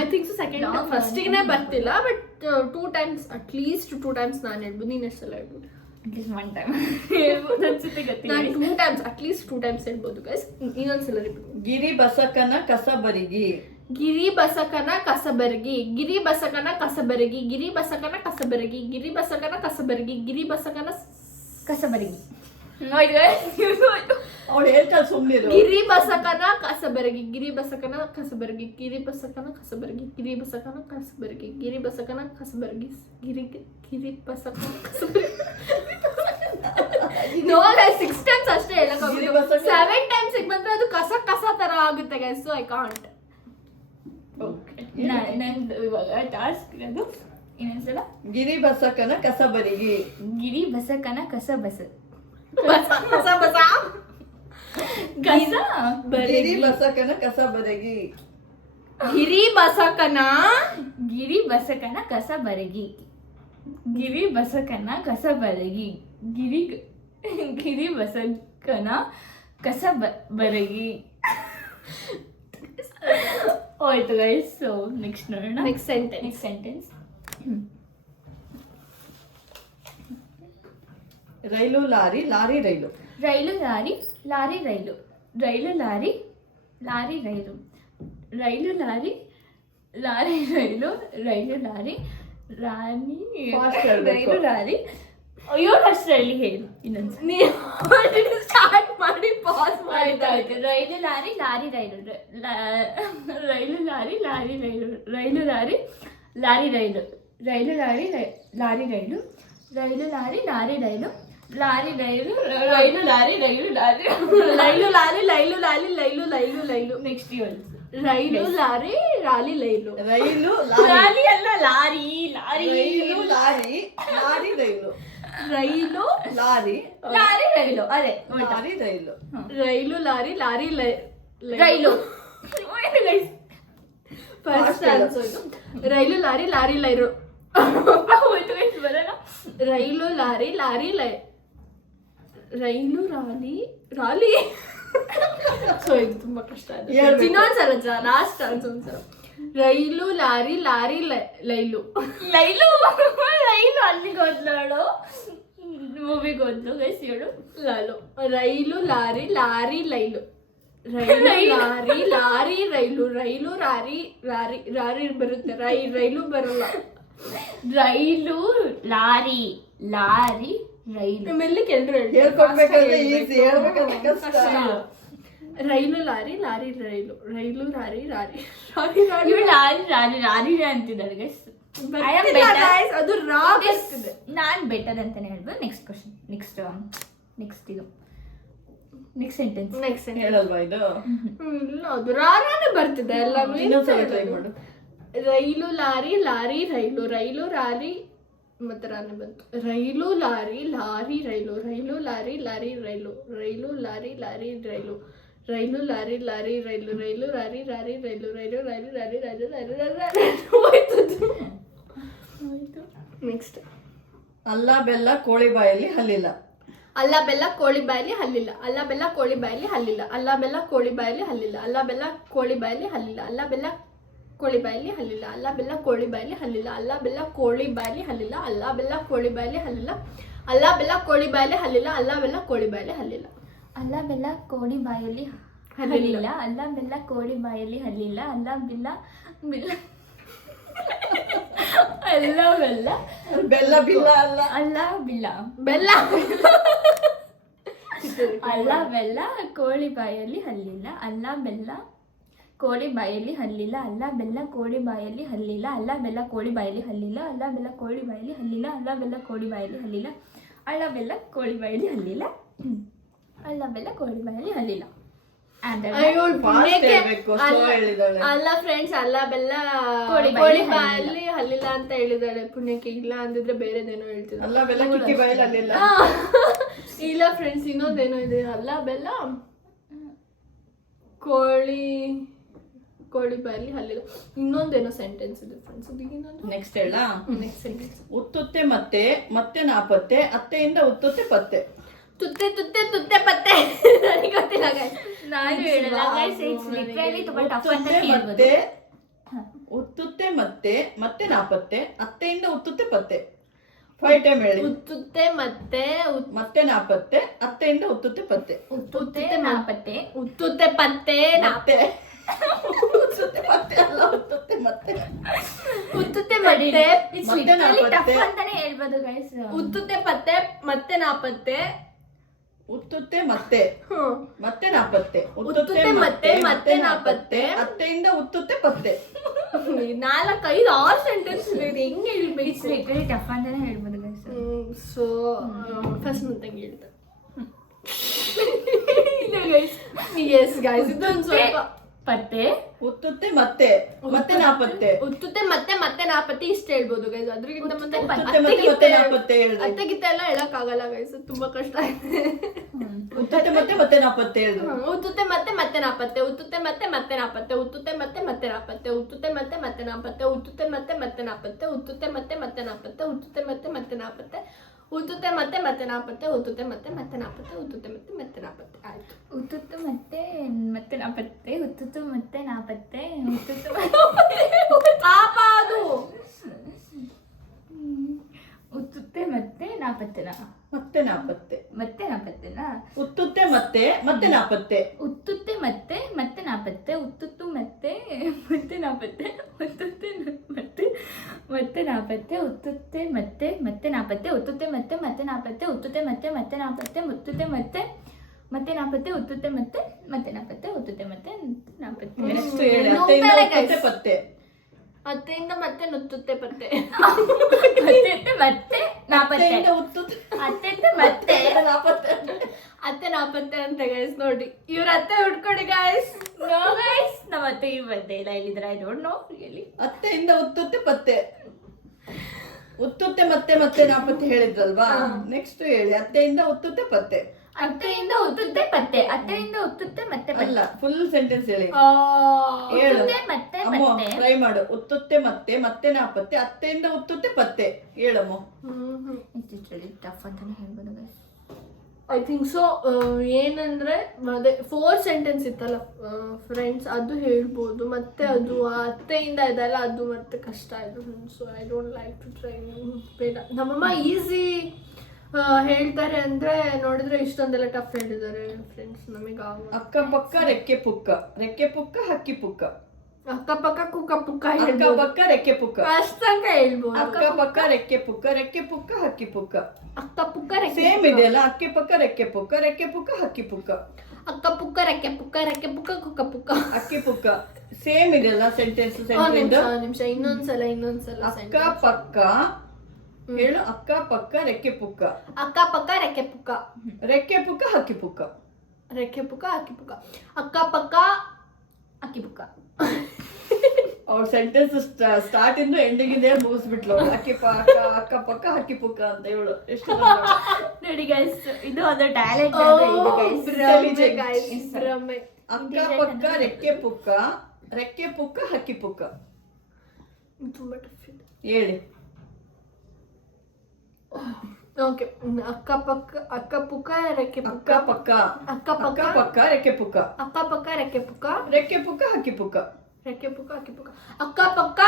I think second ಫಸ್ಟಿಗೆ ಬರ್ತಿಲ್ಲ, ಬಟ್ 2 times ಅಟ್ಲೀಸ್ಟ್ 2 times ನಾನು ಹೇಳ್ಬೋದು. ನೀನು ಎಷ್ಟೆಲ್ಲ ಹೇಳ್ಬೋದು? ಒನ್ ಟೈಮ್ ಹೇಳ್ಬೋದು ಅನ್ಸುತ್ತೆ, ಗೊತ್ತಿಲ್ಲ. ನಾನು 2 times ಅಟ್ಲೀಸ್ಟ್ 2 times ಹೇಳ್ಬೋದು ಗೈಸ್. ಇನ್ನೊಂದ್ಸಲ ರಿಪೀಟ್. ಗಿರಿ ಬಸಕನ ಕಸಬರಿಗಿ. ಗಿರಿ ಬಸಕನ ಕಸಬರಗಿ, ಗಿರಿ ಬಸಕನ ಕಸಬರಗಿ, ಗಿರಿ ಬಸಕನ ಕಸಬರಗಿ, ಗಿರಿ ಬಸಕನ ಕಸಬರಗಿ, ಗಿರಿ ಬಸಕನ ಕಸಬರಗಿ. ಅವಳು ಹೇಳ್ತಾಳೆ, ಸುಮ್ನಿರು. ಗಿರಿ ಬಸಕನ ಕಸಬರಗಿ, ಗಿರಿ ಬಸಕನ ಕಸಬರಗಿ, ಗಿರಿ ಬಸಕನ ಕಸಬರಗಿ, ಗಿರಿ ಬಸಕನ ಕಸಬರಗಿ, ಗಿರಿ ಬಸಕನ ಕಸಬರಗಿ, ಗಿರಿ ಬಸಕನ ಕಸಬರಗಿ. ನೋ ಗೈಸ್, 6 times ಅಷ್ಟೇ ಹೇಳಕ್ಕಾಗುತ್ತೆ. 7 times ಬಂದ್ರೆ ಅದು ಕಸ ತರ ಆಗುತ್ತೆ ಗೈಸ್, ಸೊ ಐ ಕಾಂಟ್. ನಂದು ಇವಾಗ ಟಾಸ್ಕ್ ಇರೋದು ಇನ್ನೊಂದ್ಸಲ. ಗಿರಿ ಬಸಕನ ಕಸಬರಿಗಿ. ಗಿರಿ ಬಸಕನ ಕಸ ಬಸ ಕಸ ಬಸ ಕಸ ಗಿರಿ ಬಸಕನ ಕಸಬರಗಿ. ಗಿರಿ ಬಸಕನ ಗಿರಿ ಬಸಕನ ಕಸ ಬರಗಿ, ಗಿರಿ ಬಸಕನ ಕಸ ಬರಗಿ, ಗಿರಿ ಬಸಕನ ಕಸ ಬರಗಿ. ಹೋಯ್ತು ಗೈಸ್. ಸೊ ನೆಕ್ಸ್ಟ್ ನೋಡೋಣ. Next sentence. ರೈಲು ಲಾರಿ, ಲಾರಿ ರೈಲು. ರೈಲು ಲಾರಿ, ಲಾರಿ ರೈಲು, ರೈಲು ಲಾರಿ, ಲಾರಿ ರೈಲು, ರೈಲು ಲಾರಿ, ಲಾರಿ ರೈಲು, ರೈಲು ಲಾರಿ, ರಾಣಿ ರೈಲು ಲಾರಿ. ಅಯ್ಯೋ, ಫಸ್ಟ್ ರೈಲಿ ಹೇಳು ಇನ್ನೊಂದ್ಸಲ. ನೀವು ಸ್ಟಾರ್ಟ್ ಮಾಡಿ ಪಾಸ್ ಆಯ್ತಾಯ್ತು. ರೈಲು ಲಾರಿ, ಲಾರಿ ರೈಲು, ರೈಲು ಲಾರಿ, ಲಾರಿ ರೈಲು, ರೈಲು ಲಾರಿ, ಲಾರಿ ರೈಲು, ರೈಲು ಲಾರಿ, ಲಾರಿ ರೈಲು, ರೈಲು ಲಾರಿ, ಲಾರಿ ರೈಲು, ಲಾರಿ ರೈಲು, ರೈಲು ಲಾರಿ, ರೈಲು ಲಾರಿ, ಲೈಲು ಲಾರಿ, ಲೈಲು ಲಾರಿ, ಲೈಲು ಲೈಲು ಲೈಲು. ನೆಕ್ಸ್ಟ್ ಹೇಳು. ರೈಲು ಲಾರಿ, ರಾಲಿ ಲೈಲು. ರೈಲು ಲಾರಿ. ಲಾರಿ ಅಲ್ಲ, ಲಾರಿ, ಲಾರಿ, ರೈಲು ಲಾರಿ, ಲಾರಿ ರೈಲು. ರೈಲು ಲಾರಿ, ಲಾರಿ ರೈಲು. ಅದೇ ಲಾರಿ ರೈಲು. ರೈಲು ಲಾರಿ, ಲಾರಿ ರೈಲು. ಫಸ್ಟ್ ರೈಲು ಲಾರಿ, ಲಾರಿ ಲೈರು. ಬರೋಣ. ರೈಲು ಲಾರಿ, ಲಾರಿ ರೈಲು ರಾಲಿ, ರಾಲಿ. ಸೊ ಇದು ತುಂಬಾ ಕಷ್ಟ ಆಗಿದೆ. ಹೇಳ್ಬೇಕು. ಇನ್ನೊಂದ್ಸಲ ಲಾಸ್ಟ್ ಒಂದ್ಸಲ. ರೈಲು ಲಾರಿ, ಲಾರಿ ಲೈಲು. ಲೈಲು, ಲೈಲು ಅಲ್ಲಿಗೆ ಹೋದ್ಲು, ಮೂವಿಗೆ ಹೋದ್ಲು. ಗೈಸ್ ಹೇಳು. ರೈಲು ಲಾರಿ, ಲಾರಿ ಲೈಲು. ರೈಲು ಲಾರಿ, ಲಾರಿ ರೈಲು, ರೈಲು ರಾರಿ, ರಾರಿ ರಾರಿ ಬರುತ್ತೆ, ರೈಲು ಬರಲ್ಲ. ರೈಲು ಲಾರಿ, ಲಾರಿ ರೈಲು. ಮೆಲ್ಲಿಗೆ ಎಲ್ರು ಹೇಳ್ಕೊಡ್ಬೇಕಂದ್ರೆ ಈಸಿ, ಹೇಳ್ಬೇಕಂದ್ರೆ ಕಷ್ಟ. ರೈಲು ಲಾರಿ, ಲಾರಿ ರೈಲು, ರೈಲು ರಾರಿ, ರಾರಿ ರಾರಿ ಇವ್ಳು ಲಾರಿ, ಲಾರಿ, ಲಾರಿ ಅಂತಿದ್ದಾಳೆ ಗೈಸ್. ಅದು ರಾ ಬರ್ತಿದೆ. ನಾನ್ ಬೆಟರ್ ಅಂತಾನೆ ಹೇಳ್ಬೋದು. Next question. ನೆಕ್ಸ್ಟ್ ನೆಕ್ಸ್ಟ್ ಇದು ನೆಕ್ಸ್ಟ್ ಸೆಂಟೆನ್ಸ್. ನೆಕ್ಸ್ಟ್ ಹೇಳಲ್ವಾ ಇದು? ಇಲ್ಲ ಅದು ರಾರಾನೇ ಬರ್ತಿದೆ ಎಲ್ಲಾನು. ಇನ್ನೊಂದ್ಸಲ ಟ್ರೈ ಮಾಡು. ರೈಲು ಲಾರಿ ಲಾರಿ ರೈಲು ರೈಲು ಲಾರಿ ಮತ್ತೆ ರಾನೇ ಬಂತು. ರೈಲು ಲಾರಿ ಲಾರಿ ರೈಲು ರೈಲು ಲಾರಿ ಲಾರಿ ರೈಲು ರೈಲು ಲಾರಿ ಲಾರಿ ರೈಲು ರೈಲು ಲಾರಿ ಲಾರಿ ರೈಲು ರೈಲು ಲಾರಿ ಲಾರಿ ರೈಲು ರೈಲು ಲಾರಿ ಲಾರಿ ರೈಲು ರೈಲು ಹೋಯ್ತು. ನೆಕ್ಸ್ಟ್ ಅಲ್ಲ ಬೆಲ್ಲ ಕೋಳಿ ಬಾಯಲ್ಲಿ ಹಲ್ಲಿಲ್ಲ. ಅಲ್ಲ ಬೆಲ್ಲ ಕೋಳಿ ಬಾಯಲ್ಲಿ ಹಲ್ಲಿಲ್ಲ. ಅಲ್ಲ ಬೆಲ್ಲ ಕೋಳಿ ಬಾಯಲ್ಲಿ ಹಲ್ಲಿಲ್ಲ. ಅಲ್ಲ ಬೆಲ್ಲ ಕೋಳಿ ಬಾಯಲ್ಲಿ ಹಲ್ಲಿಲ್ಲ. ಅಲ್ಲ ಬೆಲ್ಲ ಕೋಳಿ ಬಾಯಲ್ಲಿ ಹಲ್ಲಿಲ್ಲ. ಅಲ್ಲ ಬೆಲ್ಲ ಕೋಳಿ ಬಾಯಲ್ಲಿ ಹಲ್ಲಿಲ್ಲ. ಅಲ್ಲ ಬೆಲ್ಲ ಕೋಳಿ ಬಾಯಲ್ಲಿ ಹಲ್ಲಿಲ್ಲ. ಅಲ್ಲ ಬೆಲ್ಲ ಕೋಳಿ ಬಾಯಲ್ಲಿ ಹಲ್ಲಿಲ್ಲ. ಅಲ್ಲ ಬೆಲ್ಲ ಕೋಳಿ ಬಾಯಲ್ಲಿ ಹಲ್ಲಿಲ್ಲ. ಅಲ್ಲ ಬೆಲ್ಲ ಕೋಳಿ ಬಾಯಲ್ಲಿ ಹಲ್ಲಿಲ್ಲ. ಅಲ್ಲ ಬೆಲ್ಲ ಕೋಳಿ ಬಾಯಲ್ಲಿ ಹಲ್ಲಿಲ್ಲ. ಅಲ್ಲ ಬೆಲ್ಲ ಕೋಳಿ ಬಾಯಲ್ಲಿ ಹಲ್ಲಿಲ್ಲ. ಅಲ್ಲ ಬೆಲ್ಲ ಕೋಳಿ ಬಾಯಲ್ಲಿ ಹಲ್ಲಿಲ್ಲ. ಅಲ್ಲ ಬೆಲ್ಲ ಬಿಲ್ಲ ಅಲ್ಲ ಬೆಲ್ಲ ಬೆಲ್ಲ ಬಿಲ್ಲ ಅಲ್ಲ. ಅಲ್ಲ ಬಿಲ್ಲ ಬೆಲ್ಲ ಅಲ್ಲ ಬೆಲ್ಲ ಕೋಳಿ ಬಾಯಲ್ಲಿ ಹಲ್ಲಿಲ್ಲ. ಅಲ್ಲ ಬೆಲ್ಲ ಕೋಳಿ ಬಾಯಲ್ಲಿ ಹಲ್ಲಿಲ್ಲ. ಅಲ್ಲ ಬೆಲ್ಲ ಕೋಳಿ ಬಾಯಲ್ಲಿ ಹಲ್ಲಿಲ್ಲ. ಅಲ್ಲ ಬೆಲ್ಲ ಕೋಳಿ ಬಾಯಲ್ಲಿ ಹಲ್ಲಿಲ್ಲ. ಅಲ್ಲ ಬೆಲ್ಲ ಕೋಳಿ ಬಾಯಲ್ಲಿ ಹಲ್ಲಿಲ್ಲ. ಅಲ್ಲ ಬೆಲ್ಲ ಕೋಳಿ ಬಾಯಲ್ಲಿ ಹಲ್ಲಿಲ್ಲ. ಅಲ್ಲ ಬೆಲ್ಲ ಕೋಳಿ ಬಾಯಲ್ಲಿ ಹಲ್ಲಿಲ್ಲ. ಅಲ್ಲ ಬೆಲ್ಲ ಕೋಳಿ ಬಾಯಲ್ಲಿ ಹಲ್ಲಿಲ್ಲ. ಅಯ್ಯೋ, Fast ಹೇಳ್ಬೇಕು, slow ಹೇಳಿದಾಳೆ. ಅಲ್ಲ ಫ್ರೆಂಡ್ಸ್, ಅಲ್ಲ ಬೆಲ್ಲ ಕೋಳಿ ಕೋಳಿ ಬಾಯಲ್ಲಿ ಬಾಯಲ್ಲಿ ಹಲ್ಲಿಲ್ಲ ಅಂತ ಹೇಳಿದಾಳೆ. ಪುಣ್ಯಕ್ಕೆ ಇಲ್ಲ ಅಂದಿದ್ರೆ ಬೇರೆದೇನೋ ಹೇಳ್ತಿದ್ದೆ. ಅಲ್ಲ ಬೆಲ್ಲ ಕಿಕ್ಕಿ ಬಾಯಲ್ಲಿ ಹಲ್ಲಿಲ್ಲ. ಇಲ್ಲ ಫ್ರೆಂಡ್ಸ್, ಇನ್ನೊಂದೇನೋ ಇದೆ. ಅಲ್ಲ ಬೆಲ್ಲ ಕೋಳಿ ಕೋಳಿ ಬಾಯಲ್ಲಿ ಹಲ್ಲಿಲ್ಲ. ಇನ್ನೊಂದೇನೋ ಸೆಂಟೆನ್ಸ್ ಇದೆ ಫ್ರೆಂಡ್ಸ್. ನೆಕ್ಸ್ಟ್ ಹೇಳ. Next sentence. ಉತ್ತುತ್ತೆ ಮತ್ತೆ ಮತ್ತೆ ನಾಪತ್ತೆ, ಅತ್ತೆಯಿಂದ ಉತ್ತುತ್ತೆ ಪತ್ತೆ. ತುತ್ತೆ ತುತ್ತೆ ತುತ್ತೆ ಪತ್ತೆ. ನನಗೆ ಗೊತ್ತಿಲ್ಲ guys. ನಾನು ಹೇಳಲ್ಲ guys, it's literally ತುಂಬಾ tough ಅಂತ ಉತ್ತುತ್ತೆ ಹೇಳ್ಬೋದು. ಮತ್ತೆ ಉತ್ತುತ್ತೆ ಮತ್ತೆ ಮತ್ತೆ ನಾಪತ್ತೆ, ಅತ್ತೆಯಿಂದ ಉತ್ತುತ್ತೆ ಪತ್ತೆ. 5 ಟೈಮ್ ಹೇಳಿ. ಉತ್ತುತ್ತೆ ಮತ್ತೆ ಮತ್ತೆ ನಾಪತ್ತೆ, ಅತ್ತೆಯಿಂದ ಉತ್ತುತ್ತೆ ಪತ್ತೆ. ಉತ್ತುತ್ತೆ ನಾಪತ್ತೆ. ಉತ್ತುತ್ತೆ ಪತ್ತೆ ಮತ್ತೆ ಉತ್ತುತ್ತೆ ಪತ್ತೆ ಅಲ್ಲ, ಉತ್ತುತ್ತೆ ಮತ್ತೆ. ಉತ್ತುತ್ತೆ ಮತ್ತೆ It's ಮತ್ತೆ literally tough ನಾಪತ್ತೆ. ಅಂತಾನೆ ಹೇಳ್ಬೋದು guys. ಉತ್ತುತ್ತೆ ಪತ್ತೆ ಮತ್ತೆ ನಾಪತ್ತೆ. ಉತ್ತುತ್ತೆ ಮತ್ತೆ ಹ್ಮ್. ಮತ್ತೆ ನಾಪತ್ತೆ, ಉತ್ತುತ್ತೆ ಮತ್ತೆ ಮತ್ತೆ ನಾಪತ್ತೆ, ಅತ್ತೆಯಿಂದ ಉತ್ತುತ್ತೆ ಪತ್ತೆ. 4, 5, 6 ಸೆಂಟೆನ್ಸ್ ಇದೆ. ಹೆಂಗೆ It's ಹೇಳ್ಬೇಕು? literally tough ಅಂತಾನೆ ಹೇಳ್ಬೋದು guys. ಸೊ ಫಸ್ಟ್ ನಂಗೆ ಹೇಳ್ದೆ. ಇಲ್ಲ ಗೈಸ್, ಎಸ್ ಗೈಸ್, ಇದೊಂದು ಸ್ವಲ್ಪ ಪತ್ತೆ ಉತ್ತುತ್ತೆ ಮತ್ತೆ ಮತ್ತೆ ನಾಪತ್ತೆ. ಉತ್ತುತ್ತೆ ಮತ್ತೆ ಮತ್ತೆ ನಾಪತ್ತೆ ಇಷ್ಟ ಹೇಳ್ಬೋದು ಗೈಸ್. ಅದ್ರಗಿಂತ ಮತ್ತೆ ಉತ್ತುತ್ತೆ ಮತ್ತೆ ಮತ್ತೆ ನಾಪತ್ತೆ ಹೇಳ್ದೆ. ಅತ್ತೆ ಗಿತ್ತ ಎಲ್ಲ ಹೇಳಕ್ ಆಗಲ್ಲ ಗೈಸ್, ತುಂಬಾ ಕಷ್ಟ ಇದೆ. ಉತ್ತುತ್ತೆ ಮತ್ತೆ ಮತ್ತೆ ನಾಪತ್ತೆ ಹೇಳ್ದೆ. ಉತ್ತುತ್ತೆ ಮತ್ತೆ ಮತ್ತೆ ನಾಪತ್ತೆ, ಉತ್ತುತ್ತೆ ಮತ್ತೆ ಮತ್ತೆ ನಾಪತ್ತೆ, ಉತ್ತುತ್ತೆ ಮತ್ತೆ ಮತ್ತೆ ನಾಪತ್ತೆ, ಉತ್ತುತ್ತೆ ಮತ್ತೆ ಮತ್ತೆ ನಾಪತ್ತೆ, ಉತ್ತುತ್ತೆ ಮತ್ತೆ ಮತ್ತೆ ನಾಪತ್ತೆ, ಉತ್ತುತ್ತೆ ಮತ್ತೆ ಮತ್ತೆ ನಾಪತ್ತೆ, ಉತ್ತುತ್ತೆ ಮತ್ತೆ ಮತ್ತೆ ನಾಪತ್ತೆ, ಉತ್ತುತ್ತೆ ಮತ್ತೆ ಮತ್ತೆ ನಾಪತ್ತೆ, ಉತ್ತುತ್ತೆ ಮತ್ತೆ ಮತ್ತೆ ನಾಪತ್ತೆ, ಉತ್ತುತ್ತೆ ಮತ್ತೆ ಮತ್ತೆ ನಾಪತ್ತೆ. ಆಯ್ತು. ಉತ್ತುತ್ತು ಮತ್ತೆ ಮತ್ತೆ ನಾಪತ್ತೆ, ಉತ್ತುತ್ತು ಮತ್ತೆ ನಾಪತ್ತೆ, ಉತ್ತುತ್ತು ಪಾಪ ಅದು. ಉತ್ತುತ್ತೆ ಮತ್ತೆ ನಾಪತ್ತೆನಾ? ಮತ್ತೆ ನಾಪತ್ತೆ. ಮತ್ತೆ ನಾಪತ್ತೆನಾ? ಉತ್ತುತ್ತೆ ಮತ್ತೆ ಮತ್ತೆ ನಾಪತ್ತೆ. ಉತ್ತುತ್ತೆ ಮತ್ತೆ ಮತ್ತೆ ನಾಪತ್ತೆ, ಉತ್ತುತ್ತು ಮತ್ತೆ ಮತ್ತೆ ನಾಪತ್ತೆ, ಉತ್ತುತ್ತೆ ಮತ್ತೆ ಮತ್ತೆ ನಾಪತ್ತೆ, ಉತ್ತುತ್ತೆ ಮತ್ತೆ ಮತ್ತೆ ನಾಪತ್ತೆ, ಉತ್ತುತ್ತೆ ಮತ್ತೆ ಮತ್ತೆ ನಾಪತ್ತೆ, ಉತ್ತುತ್ತೆ ಮತ್ತೆ ಮತ್ತೆ ನಾಪತ್ತೆ, ಉತ್ತುತ್ತೆ ಮತ್ತೆ ಮತ್ತೆ ನಾಪತ್ತೆ, ಉತ್ತುತ್ತೆ ಮತ್ತೆ ಮತ್ತೆ ನಾಪತ್ತೆ, ಉತ್ತುತ್ತೆ ಮತ್ತೆ ನಾಪತ್ತೆ. ನೆಕ್ಸ್ಟ್ ಹೇಳಿ. ಅತ್ತೆಯಿಂದ ಉತ್ತುತ್ತೆ ಪತ್ತೆ. ಅತ್ತೆಯಿಂದ ಮತ್ತೆ ನುತ್ತುತ್ತೆ ಪತ್ತೆ. ಅತ್ತೆತ್ತೆ ಮತ್ತೆ ನಾಪತ್ತೆ, ಅತ್ತೆಯಿಂದ ಉತ್ತುತ್ತೆ ಅತ್ತೆತ್ತೆ ಮತ್ತೆ ನಾಪತ್ತೆ. ಅತ್ತೆ ನಾಪತ್ತೆ ಅಂತ ಗೈಸ್. ನೋಡಿ, ಇವ್ರ ಅತ್ತೆ ಹುಡ್ಕೊಡಿ ಗೈಸ್. ನೋ ಗೈಸ್, ನಮ್ಮ ಅತ್ತೆಗೆ ಬಂದೆ ಇಲ್ಲ ಇಲ್ಲಿದ್ರೆ. I don't know really. ಅತ್ತೆಯಿಂದ ಉತ್ತುತ್ತೆ ಪತ್ತೆ. ಉತ್ತುತ್ತೆ ಮತ್ತೆ ಮತ್ತೆ ನಾಪತ್ತೆ ಹೇಳಿದ್ರಲ್ವಾ? ನೆಕ್ಸ್ಟ್ ಹೇಳಿ. ಅತ್ತೆಯಿಂದ ಉತ್ತುತ್ತೆ ಪತ್ತೆ. ಅತ್ತೆಯಿಂದ ಉತ್ತುತ್ತೆ ಪತ್ತೆ, ಅತ್ತೆಯಿಂದ ಉತ್ತುತ್ತೆ ಮತ್ತೆ ಅಲ್ಲ, ಫುಲ್ ಸೆಂಟೆನ್ಸ್ ಹೇಳಿ. ಹೇಳು. ಉತ್ತುತ್ತೆ ಮತ್ತೆ ಅಮ್ಮ ಮತ್ತೆ. ಟ್ರೈ ಮಾಡು. ಉತ್ತುತ್ತೆ ಮತ್ತೆ ಮತ್ತೆ ನಾಪತ್ತೆ, ಅತ್ತೆಯಿಂದ ಉತ್ತುತ್ತೆ ಪತ್ತೆ. ಹೇಳಮ್ಮ. ಟಫ್ ಅಂತಾನೆ ಹೇಳ್ಬೋದು guys. I think so. ಏನಂದ್ರೆ ಅದೇ 4 ಸೆಂಟೆನ್ಸ್ ಇತ್ತಲ್ಲ ಫ್ರೆಂಡ್ಸ್, ಅದು ಹೇಳ್ಬೋದು. ಮತ್ತೆ ಅದು ಆ ಅತ್ತೆಯಿಂದ ಇದೆಲ್ಲ ಅದು ಮತ್ತೆ ಕಷ್ಟ ಆಯ್ತು friends. So I don't like to try. ಬೇಡ, ನಮ್ಮಮ್ಮ ಈಸಿ ಹೇಳ್ತಾರೆ ಅಂದ್ರೆ ನೋಡಿದ್ರೆ ಇಷ್ಟೊಂದೆಲ್ಲ ಟಫ್ ಹೇಳಿದ್ದಾರೆ ಫ್ರೆಂಡ್ಸ್. ನಮಗೆ ಅಕ್ಕಪಕ್ಕ ರೆಕ್ಕೆ ಪುಕ್ಕ, ರೆಕ್ಕೆ ಪುಕ್ಕ ಹಕ್ಕಿ ಪುಕ್ಕ. ಅಕ್ಕಪಕ್ಕ ಕುಕ್ಕ ಪುಕ್ಕ ಅಕ್ಕಪಕ್ಕ ರೆಕ್ಕೆ ಪುಕ್ಕ, ಅಷ್ಟಂಕ ಹೇಳ್ಬೋದು. ಅಕ್ಕಪಕ್ಕ ರೆಕ್ಕೆ ಪುಕ್ಕ, ರೆಕ್ಕೆ ಪುಕ್ಕ ಹಕ್ಕಿ ಪುಕ್ಕ. ಅಕ್ಕ ಪುಕ್ಕ ರೆಕ್ಕೆ ಸೇಮ್ ಇದೆಯಲ್ಲ. ಅಕ್ಕಿ ಪಕ್ಕ ರೆಕ್ಕೆ ಪುಕ್ಕ, ರೆಕ್ಕೆ ಪುಕ್ಕ ಹಕ್ಕಿ ಪುಕ್ಕ. ಅಕ್ಕ ಪುಕ್ಕ ರೆಕ್ಕೆ ಪುಕ್ಕ, ರೆಕ್ಕೆ ಪುಕ್ಕ ಕುಕ್ಕ ಪುಕ್ಕ. ಅಕ್ಕಿ ಪುಕ್ಕ ಸೇಮ್ ಇದೆಯಲ್ಲ ಸೆಂಟೆನ್ಸ್. ನಿಮಿಷ ಇನ್ನೊಂದ್ಸಲ ಅಕ್ಕ ಪಕ್ಕ ಹೇಳು. ಅಕ್ಕ ಪಕ್ಕ ರೆಕ್ಕೆ ಪುಕ್ಕ. ಅಕ್ಕ ಪಕ್ಕ ರೆಕ್ಕೆ ಪುಕ್ಕ. ರೆಕ್ಕೆ ಪುಕ್ಕ ಹಕ್ಕಿ ಪುಕ್ಕ. ರೆಕ್ಕೆ ಪುಕ್ಕ ಅಕ್ಕಿ ಪುಕ್ಕ. ಅಕ್ಕ ಪಕ್ಕ ಅಕ್ಕಿ ಪುಕ್ಕ. ಅವ್ರ ಸೆಂಟೆನ್ಸ್ ಸ್ಟಾರ್ಟ್ ಇಂದ ಎಂಡಿಂಗ್ ಇಂದ ಮುಗಿಸ್ಬಿಟ್ಲು. ಅಕ್ಕಿ ಪಕ್ಕ ಅಕ್ಕ ಪಕ್ಕ ಹಕ್ಕಿ ಪುಕ್ಕ ಅಂತ ಹೇಳು. ಎಷ್ಟು ನೋಡಿ ಗೈಸ್, ಇದು ಒಂದು ಟ್ಯಾಲೆಂಟ್. ಭ್ರಮೆ. ಅಕ್ಕ ಪಕ್ಕ ರೆಕ್ಕೆ ಪುಕ್ಕ, ರೆಕ್ಕೆ ಪುಕ್ಕ ಹಕ್ಕಿ ಪುಕ್ಕ. ತುಂಬಾ ಟಫ್ ಇದೆ. ಹೇಳಿ. ಓಕೆ. ಅಕ್ಕ ಪುಕ್ಕ ರೆಕ್ಕೆ ಅಕ್ಕ ಪುಕ್ಕ. ಪಕ್ಕ ಅಕ್ಕ ಅಕ್ಕ ಪಕ್ಕ ಪಕ್ಕ ರೆಕ್ಕೆ ಪುಕ್ಕ. ಅಕ್ಕ ಪಕ್ಕ ರೆಕ್ಕೆ ಪುಕ್ಕ. ರೆಕ್ಕೆ ಪುಕ್ಕ ಹಕ್ಕಿ ಪುಕ್ಕ. ರೆಕ್ಕೆ ಪುಕ್ಕ ಅಕ್ಕಿ ಪುಕ್ಕ. ಅಕ್ಕ ಪಕ್ಕ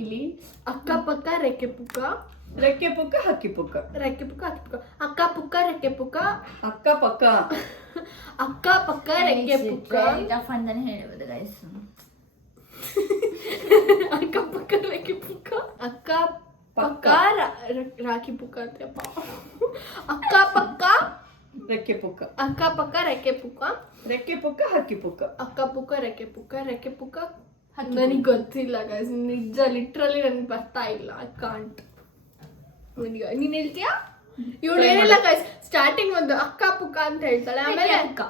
ಇಲ್ಲಿ ಅಕ್ಕ ಪಕ್ಕ ರೆಕ್ಕೆ ಪುಕ್ಕ. ರೆಕ್ಕೆ ಪುಕ್ಕ ಹಕ್ಕಿ ಪುಕ್ಕ. ರೆಕ್ಕೆ ಪುಕ್ಕ ಅಕ್ಕಿ ಪುಕ್ಕ. ಅಕ್ಕ ಪುಕ್ಕ ರೆಕ್ಕೆ ಪುಕ್ಕ. ಅಕ್ಕ ಪಕ್ಕ ಅಕ್ಕ ಪಕ್ಕ ರೆಕ್ಕೆ ಪುಕ್ಕ. ಟಫ್ ಅಂತಾನೆ ಹೇಳ್ಬೋದು ಗೈಸ್. ಅಕ್ಕ ಪಕ್ಕ ರೆಕ್ಕೆ ಪುಕ್ಕ. ಅಕ್ಕ ಪಕ್ಕ ರಾಖಿ ಪುಕ್ಕ ಅಂತಪ್ಪ. ಅಕ್ಕ ಪಕ್ಕ ರೆಕ್ಕೆ ಪುಕ್ಕ. ಅಕ್ಕ ಪಕ್ಕ ರೆಕ್ಕೆ ಪುಕ್ಕ. ರೆಕ್ಕೆ ಪುಕ್ಕ ಹಕ್ಕಿ ಪುಕ್ಕ. ಅಕ್ಕ ಪುಕ್ಕ ರೆಕ್ಕೆ ಪುಕ್ಕ. ರೆಕ್ಕೆ ಪುಕ್ಕ ನನಗೆ ಗೊತ್ತಿಲ್ಲ ಗೈಸ್, ನಿಜ ಲಿಟ್ರಲಿ ನನಗೆ ಬರ್ತಾ ಇಲ್ಲ. I can't. ನೀನ್ ಹೇಳ್ತೀಯಾ? ಇವಳು ಏನಿಲ್ಲ ಗೈಸ್, ಸ್ಟಾರ್ಟಿಂಗ್ ಒಂದು ಅಕ್ಕ ಪುಕ್ಕ ಅಂತ ಹೇಳ್ತಾಳೆ, ಆಮೇಲೆ ಅಕ್ಕ.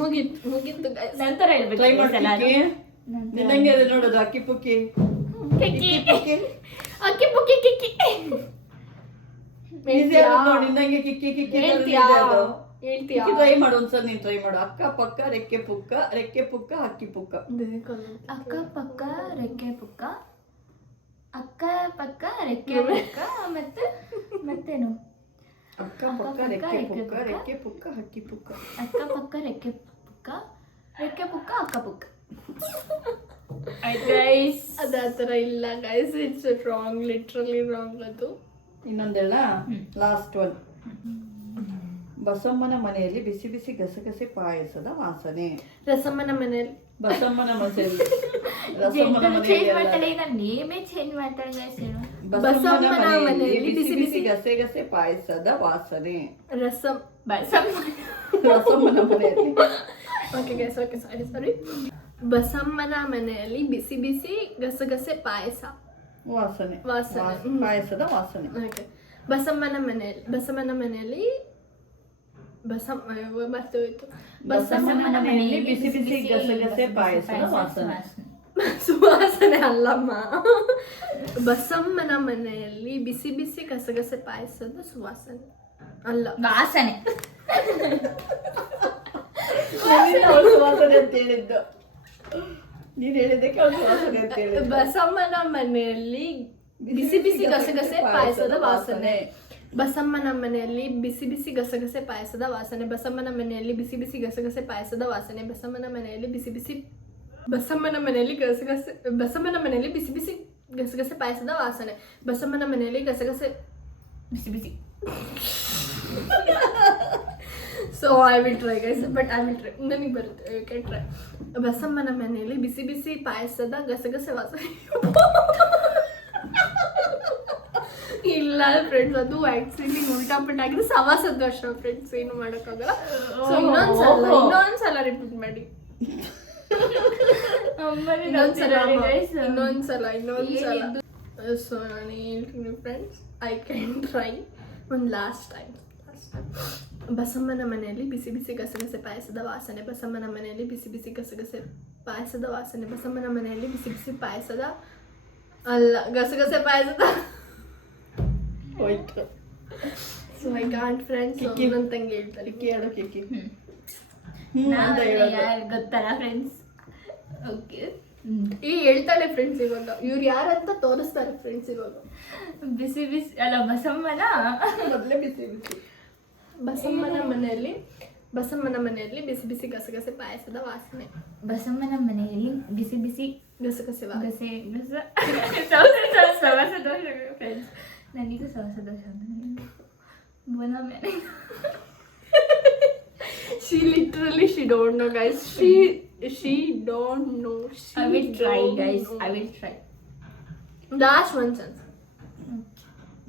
ಮುಗೀತು ಗೈಸ್. ನಂತರ ಹೇಳ್ಬೇಕು ಟ್ರೈ guys ಎಲ್ಲಾರು. ನಿನ್ನಂಗೆ ಅದೇ ನೋಡೋದು. ಅಕ್ಕಿ ಪುಕ್ಕಿ ಕಿಕ್ಕಿ ಪುಕ್ಕಿ. ಅಕ್ಕಿ ಪುಕ್ಕಿ ಕಿಕ್ಕಿ. ಈಸಿ ಆಗೋದು ನೋಡಿ. ನಿನ್ನಂಗೆ ಕಿಕ್ಕಿ ಕಿಕ್ಕಿ ಹೇಳ್ತೀಯಾ? ಟ್ರೈ ಮಾಡು ಒಂದ್ಸಲ. ನೀನ್ ಟ್ರೈ ಮಾಡು. ಅಕ್ಕ ಪಕ್ಕ ರೆಕ್ಕೆ ಪುಕ್ಕ, ರೆಕ್ಕೆ ಪುಕ್ಕ ಹಕ್ಕಿ ಪುಕ್ಕ. ಅಕ್ಕ ಪಕ್ಕ ರೆಕ್ಕೆ ಪುಕ್ಕ, ಅಕ್ಕ ಪಕ್ಕ ರೆಕ್ಕೆ ಪುಕ್ಕ, ಮತ್ತೇನು? ಅಕ್ಕ ಪಕ್ಕ ರೆಕ್ಕೆ ಪುಕ್ಕ, ರೆಕ್ಕೆ ಪುಕ್ಕ ಹಕ್ಕಿ ಪುಕ್ಕ. ಅಕ್ಕ ಪಕ್ಕ ರೆಕ್ಕೆ ಪುಕ್ಕ, ರೆಕ್ಕೆ ಪುಕ್ಕ ಅಕ್ಕ ಪುಕ್ಕ. ಅದ ತರ ಇಲ್ಲ guys, it's wrong, literally wrong ಅದು. ಇನ್ನೊಂದೇಳ ಲಾಸ್ಟ್ ಒನ್. ಬಸಮ್ಮನ ಮನೆಯಲ್ಲಿ ಬಿಸಿ ಬಿಸಿ ಗಸಗಸೆ ಪಾಯಸದ ವಾಸನೆ. ರಸಮ್ಮನ ಮನೆಯಲ್ಲಿ. ಬಸಮ್ಮನ ಮನೆಯಲ್ಲಿ ಚೇಂಜ್ ಮಾಡ್ತಾಳೆ, ಈಗ ನೇಮೇ ಚೇಂಜ್ ಮಾಡ್ತಾಳೆ ಗೈಸ್. ಬಸಮ್ಮನ ಮನೆಯಲ್ಲಿ ಬಿಸಿ ಬಿಸಿ ಗಸಗಸೆ ಪಾಯಸದ ವಾಸನೆ. ರಸಮ್ಮನ ಮನೆಯಲ್ಲಿ. ಓಕೆ ಗೈಸ್, ಓಕೆ, ಸಾರಿ. ಬಸಮ್ಮನ ಮನೆಯಲ್ಲಿ ಬಿಸಿ ಬಿಸಿ ಗಸಗಸೆ ಪಾಯಸ ವಾಸನೆ. ಪಾಯಸದ ವಾಸನೆ. ಓಕೆ. ಬಸಮ್ಮನ ಮನೆಯಲ್ಲಿ ಮರ್ತೋಯ್ತು. ಬಸಮ್ಮನ ಮನೆಯಲ್ಲಿ ಬಿಸಿ ಬಿಸಿ ಗಸಗಸೆ ಪಾಯಸದ ವಾಸನೆ. ಸುವಾಸನೆ ಅಲ್ಲಮ್ಮ. ಬಸಮ್ಮನ ಮನೆಯಲ್ಲಿ ಬಿಸಿ ಬಿಸಿ ಗಸಗಸೆ ಪಾಯಸದ ಸುವಾಸನೆ ಅಲ್ಲ, ವಾಸನೆ. ಅವಳು ಸುವಾಸನೆ ಅಂತ ಹೇಳಿದ್ದು. ನೀನ್ ಹೇಳಿದ್ದಕ್ಕೆ ಅವಳು ಸುವಾಸನೆ ಅಂತ ಹೇಳಿದ್ದು. ಬಸಮ್ಮನ ಮನೆಯಲ್ಲಿ ಬಿಸಿ ಬಿಸಿ ಗಸಗಸೆ ಪಾಯಸದ ವಾಸನೆ. ಬಸಮ್ಮನ ಮನೆಯಲ್ಲಿ ಬಿಸಿ ಬಿಸಿ ಗಸಗಸೆ ಪಾಯಸದ ವಾಸನೆ. ಬಸಮ್ಮನ ಮನೆಯಲ್ಲಿ ಬಿಸಿ ಬಿಸಿ ಗಸಗಸೆ ಪಾಯಸದ ವಾಸನೆ. ಬಸಮ್ಮನ ಮನೆಯಲ್ಲಿ ಬಿಸಿ ಬಿಸಿ ಬಸಮ್ಮನ ಮನೆಯಲ್ಲಿ ಬಿಸಿ ಬಿಸಿ ಗಸಗಸೆ ಪಾಯಸದ ವಾಸನೆ. ಬಸಮ್ಮನ ಮನೆಯಲ್ಲಿ ಗಸಗಸೆ ಬಿಸಿ ಬಿಸಿ. So I will try guys, but I will try. ನನಗೆ ಬರುತ್ತೆ, ಯು ಕ್ಯಾನ್ ಟ್ರೈ. ಬಸಮ್ಮನ ಮನೆಯಲ್ಲಿ ಬಿಸಿ ಬಿಸಿ ಪಾಯಸದ ಗಸಗಸೆ ವಾಸನೆ. ಇಲ್ಲ ಫ್ರೆಂಡ್ಸ್, ಅದು ಆಕ್ಚುಲಿ ಉಲ್ಟಾಪಟ್ ಆಗಿದೆ. ಸವಾಸದ ವರ್ಷ ಫ್ರೆಂಡ್ಸ್, ಏನು ಮಾಡೋಕ್ಕಾಗಲ್ಲ. ಸೊ ಇನ್ನೊಂದ್ಸಲ ರಿಪೀಟ್ ಮಾಡಿ. ಇನ್ನೊಂದ್ಸಲ. ಸೊ ನಾನು ಹೇಳ್ತೀನಿ ಫ್ರೆಂಡ್ಸ್, ಐ ಕ್ಯಾನ್ ಟ್ರೈ ಒಂದು ಲಾಸ್ಟ್ ಟೈಮ್. ಬಸಮ್ಮನ ಮನೆಯಲ್ಲಿ ಬಿಸಿ ಬಿಸಿ ಗಸಗಸೆ ಪಾಯಸದ ವಾಸನೆ. ಬಸಮ್ಮನ ಮನೆಯಲ್ಲಿ ಬಿಸಿ ಬಿಸಿ ಗಸಗಸೆ ಪಾಯಸದ ವಾಸನೆ. ಬಸಮ್ಮನ ಮನೆಯಲ್ಲಿ ಬಿಸಿ ಬಿಸಿ ಪಾಯಸದ ಅಲ್ಲ ಗಸಗಸೆ ಪಾಯಸದ ಹೋಯ್ತು. So I can't friends. ನನ್ನ ತಂಗಿ ಹೇಳ್ತಾರೆ ಕೇಳು ಕಿಕ್ಕಿ. ಗೊತ್ತಲ್ಲ ಫ್ರೆಂಡ್ಸ್. ಓಕೆ, ಈ ಹೇಳ್ತಾಳೆ ಫ್ರೆಂಡ್ಸ್. ಇವಾಗ ಇವ್ರು ಯಾರಂತ ತೋರಿಸ್ತಾರೆ ಫ್ರೆಂಡ್ಸ್. ಇವಾಗ ಬಿಸಿ ಬಿಸಿ ಅಲ್ಲ, ಬಸಮ್ಮನ ಮೊದಲೇ ಬಿಸಿ ಬಿಸಿ. ಬಸಮ್ಮನ ಮನೆಯಲ್ಲಿ ಬಿಸಿ ಬಿಸಿ ಗಸಗಸೆ ಪಾಯಸದ ವಾಸನೆ. ಬಸಮ್ಮನ ಮನೆಯಲ್ಲಿ ಬಿಸಿ ಬಿಸಿ ಗಸಗಸೆ ಫ್ರೆಂಡ್ಸ್. ನನಗೂ ಸವಸ ದೋಷ ಅಂತ. She literally, she don't know guys. She don't know. I will try guys. I will try. Last one sentence.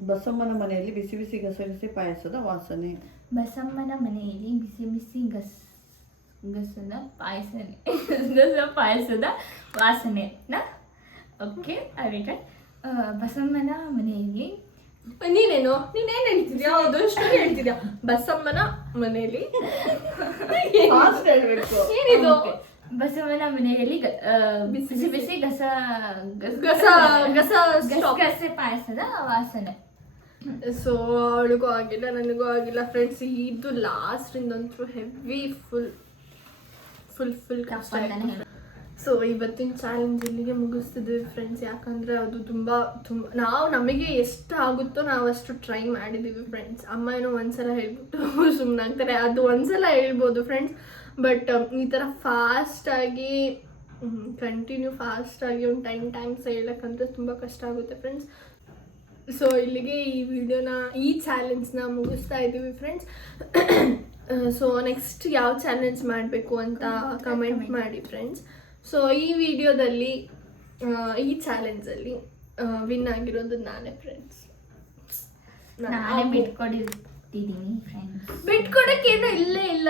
ಬಸಮ್ಮನ ಮನೆಯಲ್ಲಿ ಬಿಸಿ ಬಿಸಿ ಗಸಗಸೆ ಪಾಯಸದ ವಾಸನೆ. ಬಸಮ್ಮನ ಮನೆಯಲ್ಲಿ ಬಿಸಿ ಬಿಸಿ ಗಸದ ಪಾಯಸದ ವಾಸನೆ. ಓಕೆ ಬಸಮ್ಮನ ಮನೆಯಲ್ಲಿ ನೀನೇನ್ ಹೇಳ್ತಿದ್ಯಾ? ಅದಷ್ಟು ಹೇಳ್ತಿದ್ಯಾ? ಬಸಮ್ಮನ ಮನೆಯಲ್ಲಿ ಫಾಸ್ಟ್ ಹೇಳ್ಬೇಕು. ಏನಿದು? ಬಸವನ ಮನೆಯಲ್ಲಿ ಬಿಸಿ ಬಿಸಿ ಗಸ ಗಸಗಸೆ ಪಾಯಸದ ವಾಸನೆ. ಸೊ ಅವಳಿಗೂ ಆಗಿಲ್ಲ, ನನಗೂ ಆಗಿಲ್ಲ ಫ್ರೆಂಡ್ಸ್. ಇದು ಲಾಸ್ಟ್ ಇಂದಂತೂ ಹೆವಿ ಫುಲ್ ಕಷ್ಟ. ಸೊ ಇವತ್ತಿನ ಚಾಲೆಂಜ್ ಇಲ್ಲಿಗೆ ಮುಗಿಸ್ತಿದ್ವಿ ಫ್ರೆಂಡ್ಸ್. ಯಾಕಂದರೆ ಅದು ತುಂಬ ನಮಗೆ ಎಷ್ಟು ಆಗುತ್ತೋ ನಾವು ಅಷ್ಟು ಟ್ರೈ ಮಾಡಿದ್ದೀವಿ ಫ್ರೆಂಡ್ಸ್. ಅಮ್ಮ ಏನೋ ಒಂದ್ಸಲ ಹೇಳ್ಬಿಟ್ಟು ಸುಮ್ಮನಾಗ್ತಾರೆ, ಅದು ಒಂದ್ಸಲ ಹೇಳ್ಬೋದು ಫ್ರೆಂಡ್ಸ್. ಬಟ್ ಈ ಥರ ಫಾಸ್ಟಾಗಿ ಕಂಟಿನ್ಯೂ ಫಾಸ್ಟಾಗಿ ಒಂದು ಟೈಮ್ಸ್ ಹೇಳಕ್ಕಂದ್ರೆ ತುಂಬ ಕಷ್ಟ ಆಗುತ್ತೆ ಫ್ರೆಂಡ್ಸ್. ಸೊ ಇಲ್ಲಿಗೆ ಈ ವಿಡಿಯೋನ, ಈ ಚಾಲೆಂಜ್ನ ಮುಗಿಸ್ತಾ ಇದ್ದೀವಿ ಫ್ರೆಂಡ್ಸ್. ಸೊ ನೆಕ್ಸ್ಟ್ ಯಾವ ಚಾಲೆಂಜ್ ಮಾಡಬೇಕು ಅಂತ ಕಮೆಂಟ್ ಮಾಡಿ ಫ್ರೆಂಡ್ಸ್. ಸೊ ಈ ವಿಡಿಯೋದಲ್ಲಿ ಈ ಚಾಲೆಂಜಲ್ಲಿ ವಿನ್ ಆಗಿರೋದು ನಾನೇ ಫ್ರೆಂಡ್ಸ್. ನಾನೇ ಬಿಟ್ಕೊಡಿರ್ತಿದ್ದೀನಿ ಫ್ರೆಂಡ್ಸ್. ಬಿಟ್ಕೊಡಕ್ಕೇನೋ ಇಲ್ಲವೇ ಇಲ್ಲ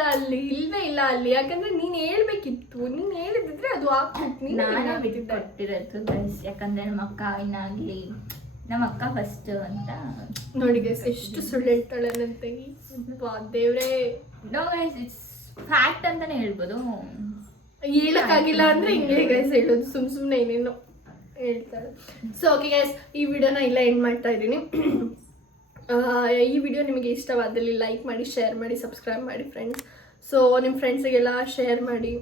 ಅಲ್ಲಿ. ಯಾಕಂದ್ರೆ ನೀನು ಹೇಳ್ಬೇಕಿತ್ತು, ನೀನು ಹೇಳಿದ್ರೆ ಅದು ಆಗ್ತಿತ್ತು. ನಾನೇ ಬಿಟ್ಕೊಟ್ಟಿರೋದು ಗೈಸ್. ಯಾಕಂದ್ರೆ ನಮ್ಮ ಅಕ್ಕ ಇನ್ನಾಗಲಿ ನಮ್ಮ ಅಕ್ಕ ಫಸ್ಟ್ ಅಂತ ನೋಡಿ ಗೈಸ್, ಎಷ್ಟು ಸುಳ್ಳು ಹೇಳ್ತಾಳೆ ನನ್ನ ತಂಗಿ. ದೇವ್ರೇ, ನೋ ಗೈಸ್, ಇಟ್ಸ್ ಫ್ಯಾಕ್ಟ್ ಅಂತಾನೆ ಹೇಳ್ಬೋದು. ಹೇಳಕ್ಕಾಗಿಲ್ಲ ಅಂದ್ರೆ ಹಿಂಗೆ ಗೈಸ್ ಹೇಳೋದು, ಸುಮ್ಮನೆ ಏನೇನೋ ಹೇಳ್ತಾಳೆ. ಸೊ ಓಕೆ ಗೈಸ್, ಈ ವಿಡಿಯೋನ ಇಲ್ಲ ಎಂಡ್ ಮಾಡ್ತಾ ಇದ್ದೀನಿ. ಈ ವಿಡಿಯೋ ನಿಮಗೆ ಇಷ್ಟವಾದಲ್ಲಿ ಲೈಕ್ ಮಾಡಿ, ಶೇರ್ ಮಾಡಿ, ಸಬ್ಸ್ಕ್ರೈಬ್ ಮಾಡಿ ಫ್ರೆಂಡ್ಸ್. ಸೊ ನಿಮ್ಮ ಫ್ರೆಂಡ್ಸಿಗೆಲ್ಲ ಶೇರ್ ಮಾಡಿ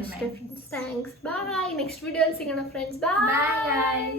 ಅಷ್ಟೇ ಫ್ರೆಂಡ್ಸ್. ಥ್ಯಾಂಕ್ಸ್, ಬಾಯ್. ನೆಕ್ಸ್ಟ್ ವಿಡಿಯೋಲಿ ಸಿಗೋಣ ಫ್ರೆಂಡ್ಸ್. ಬಾಯ್.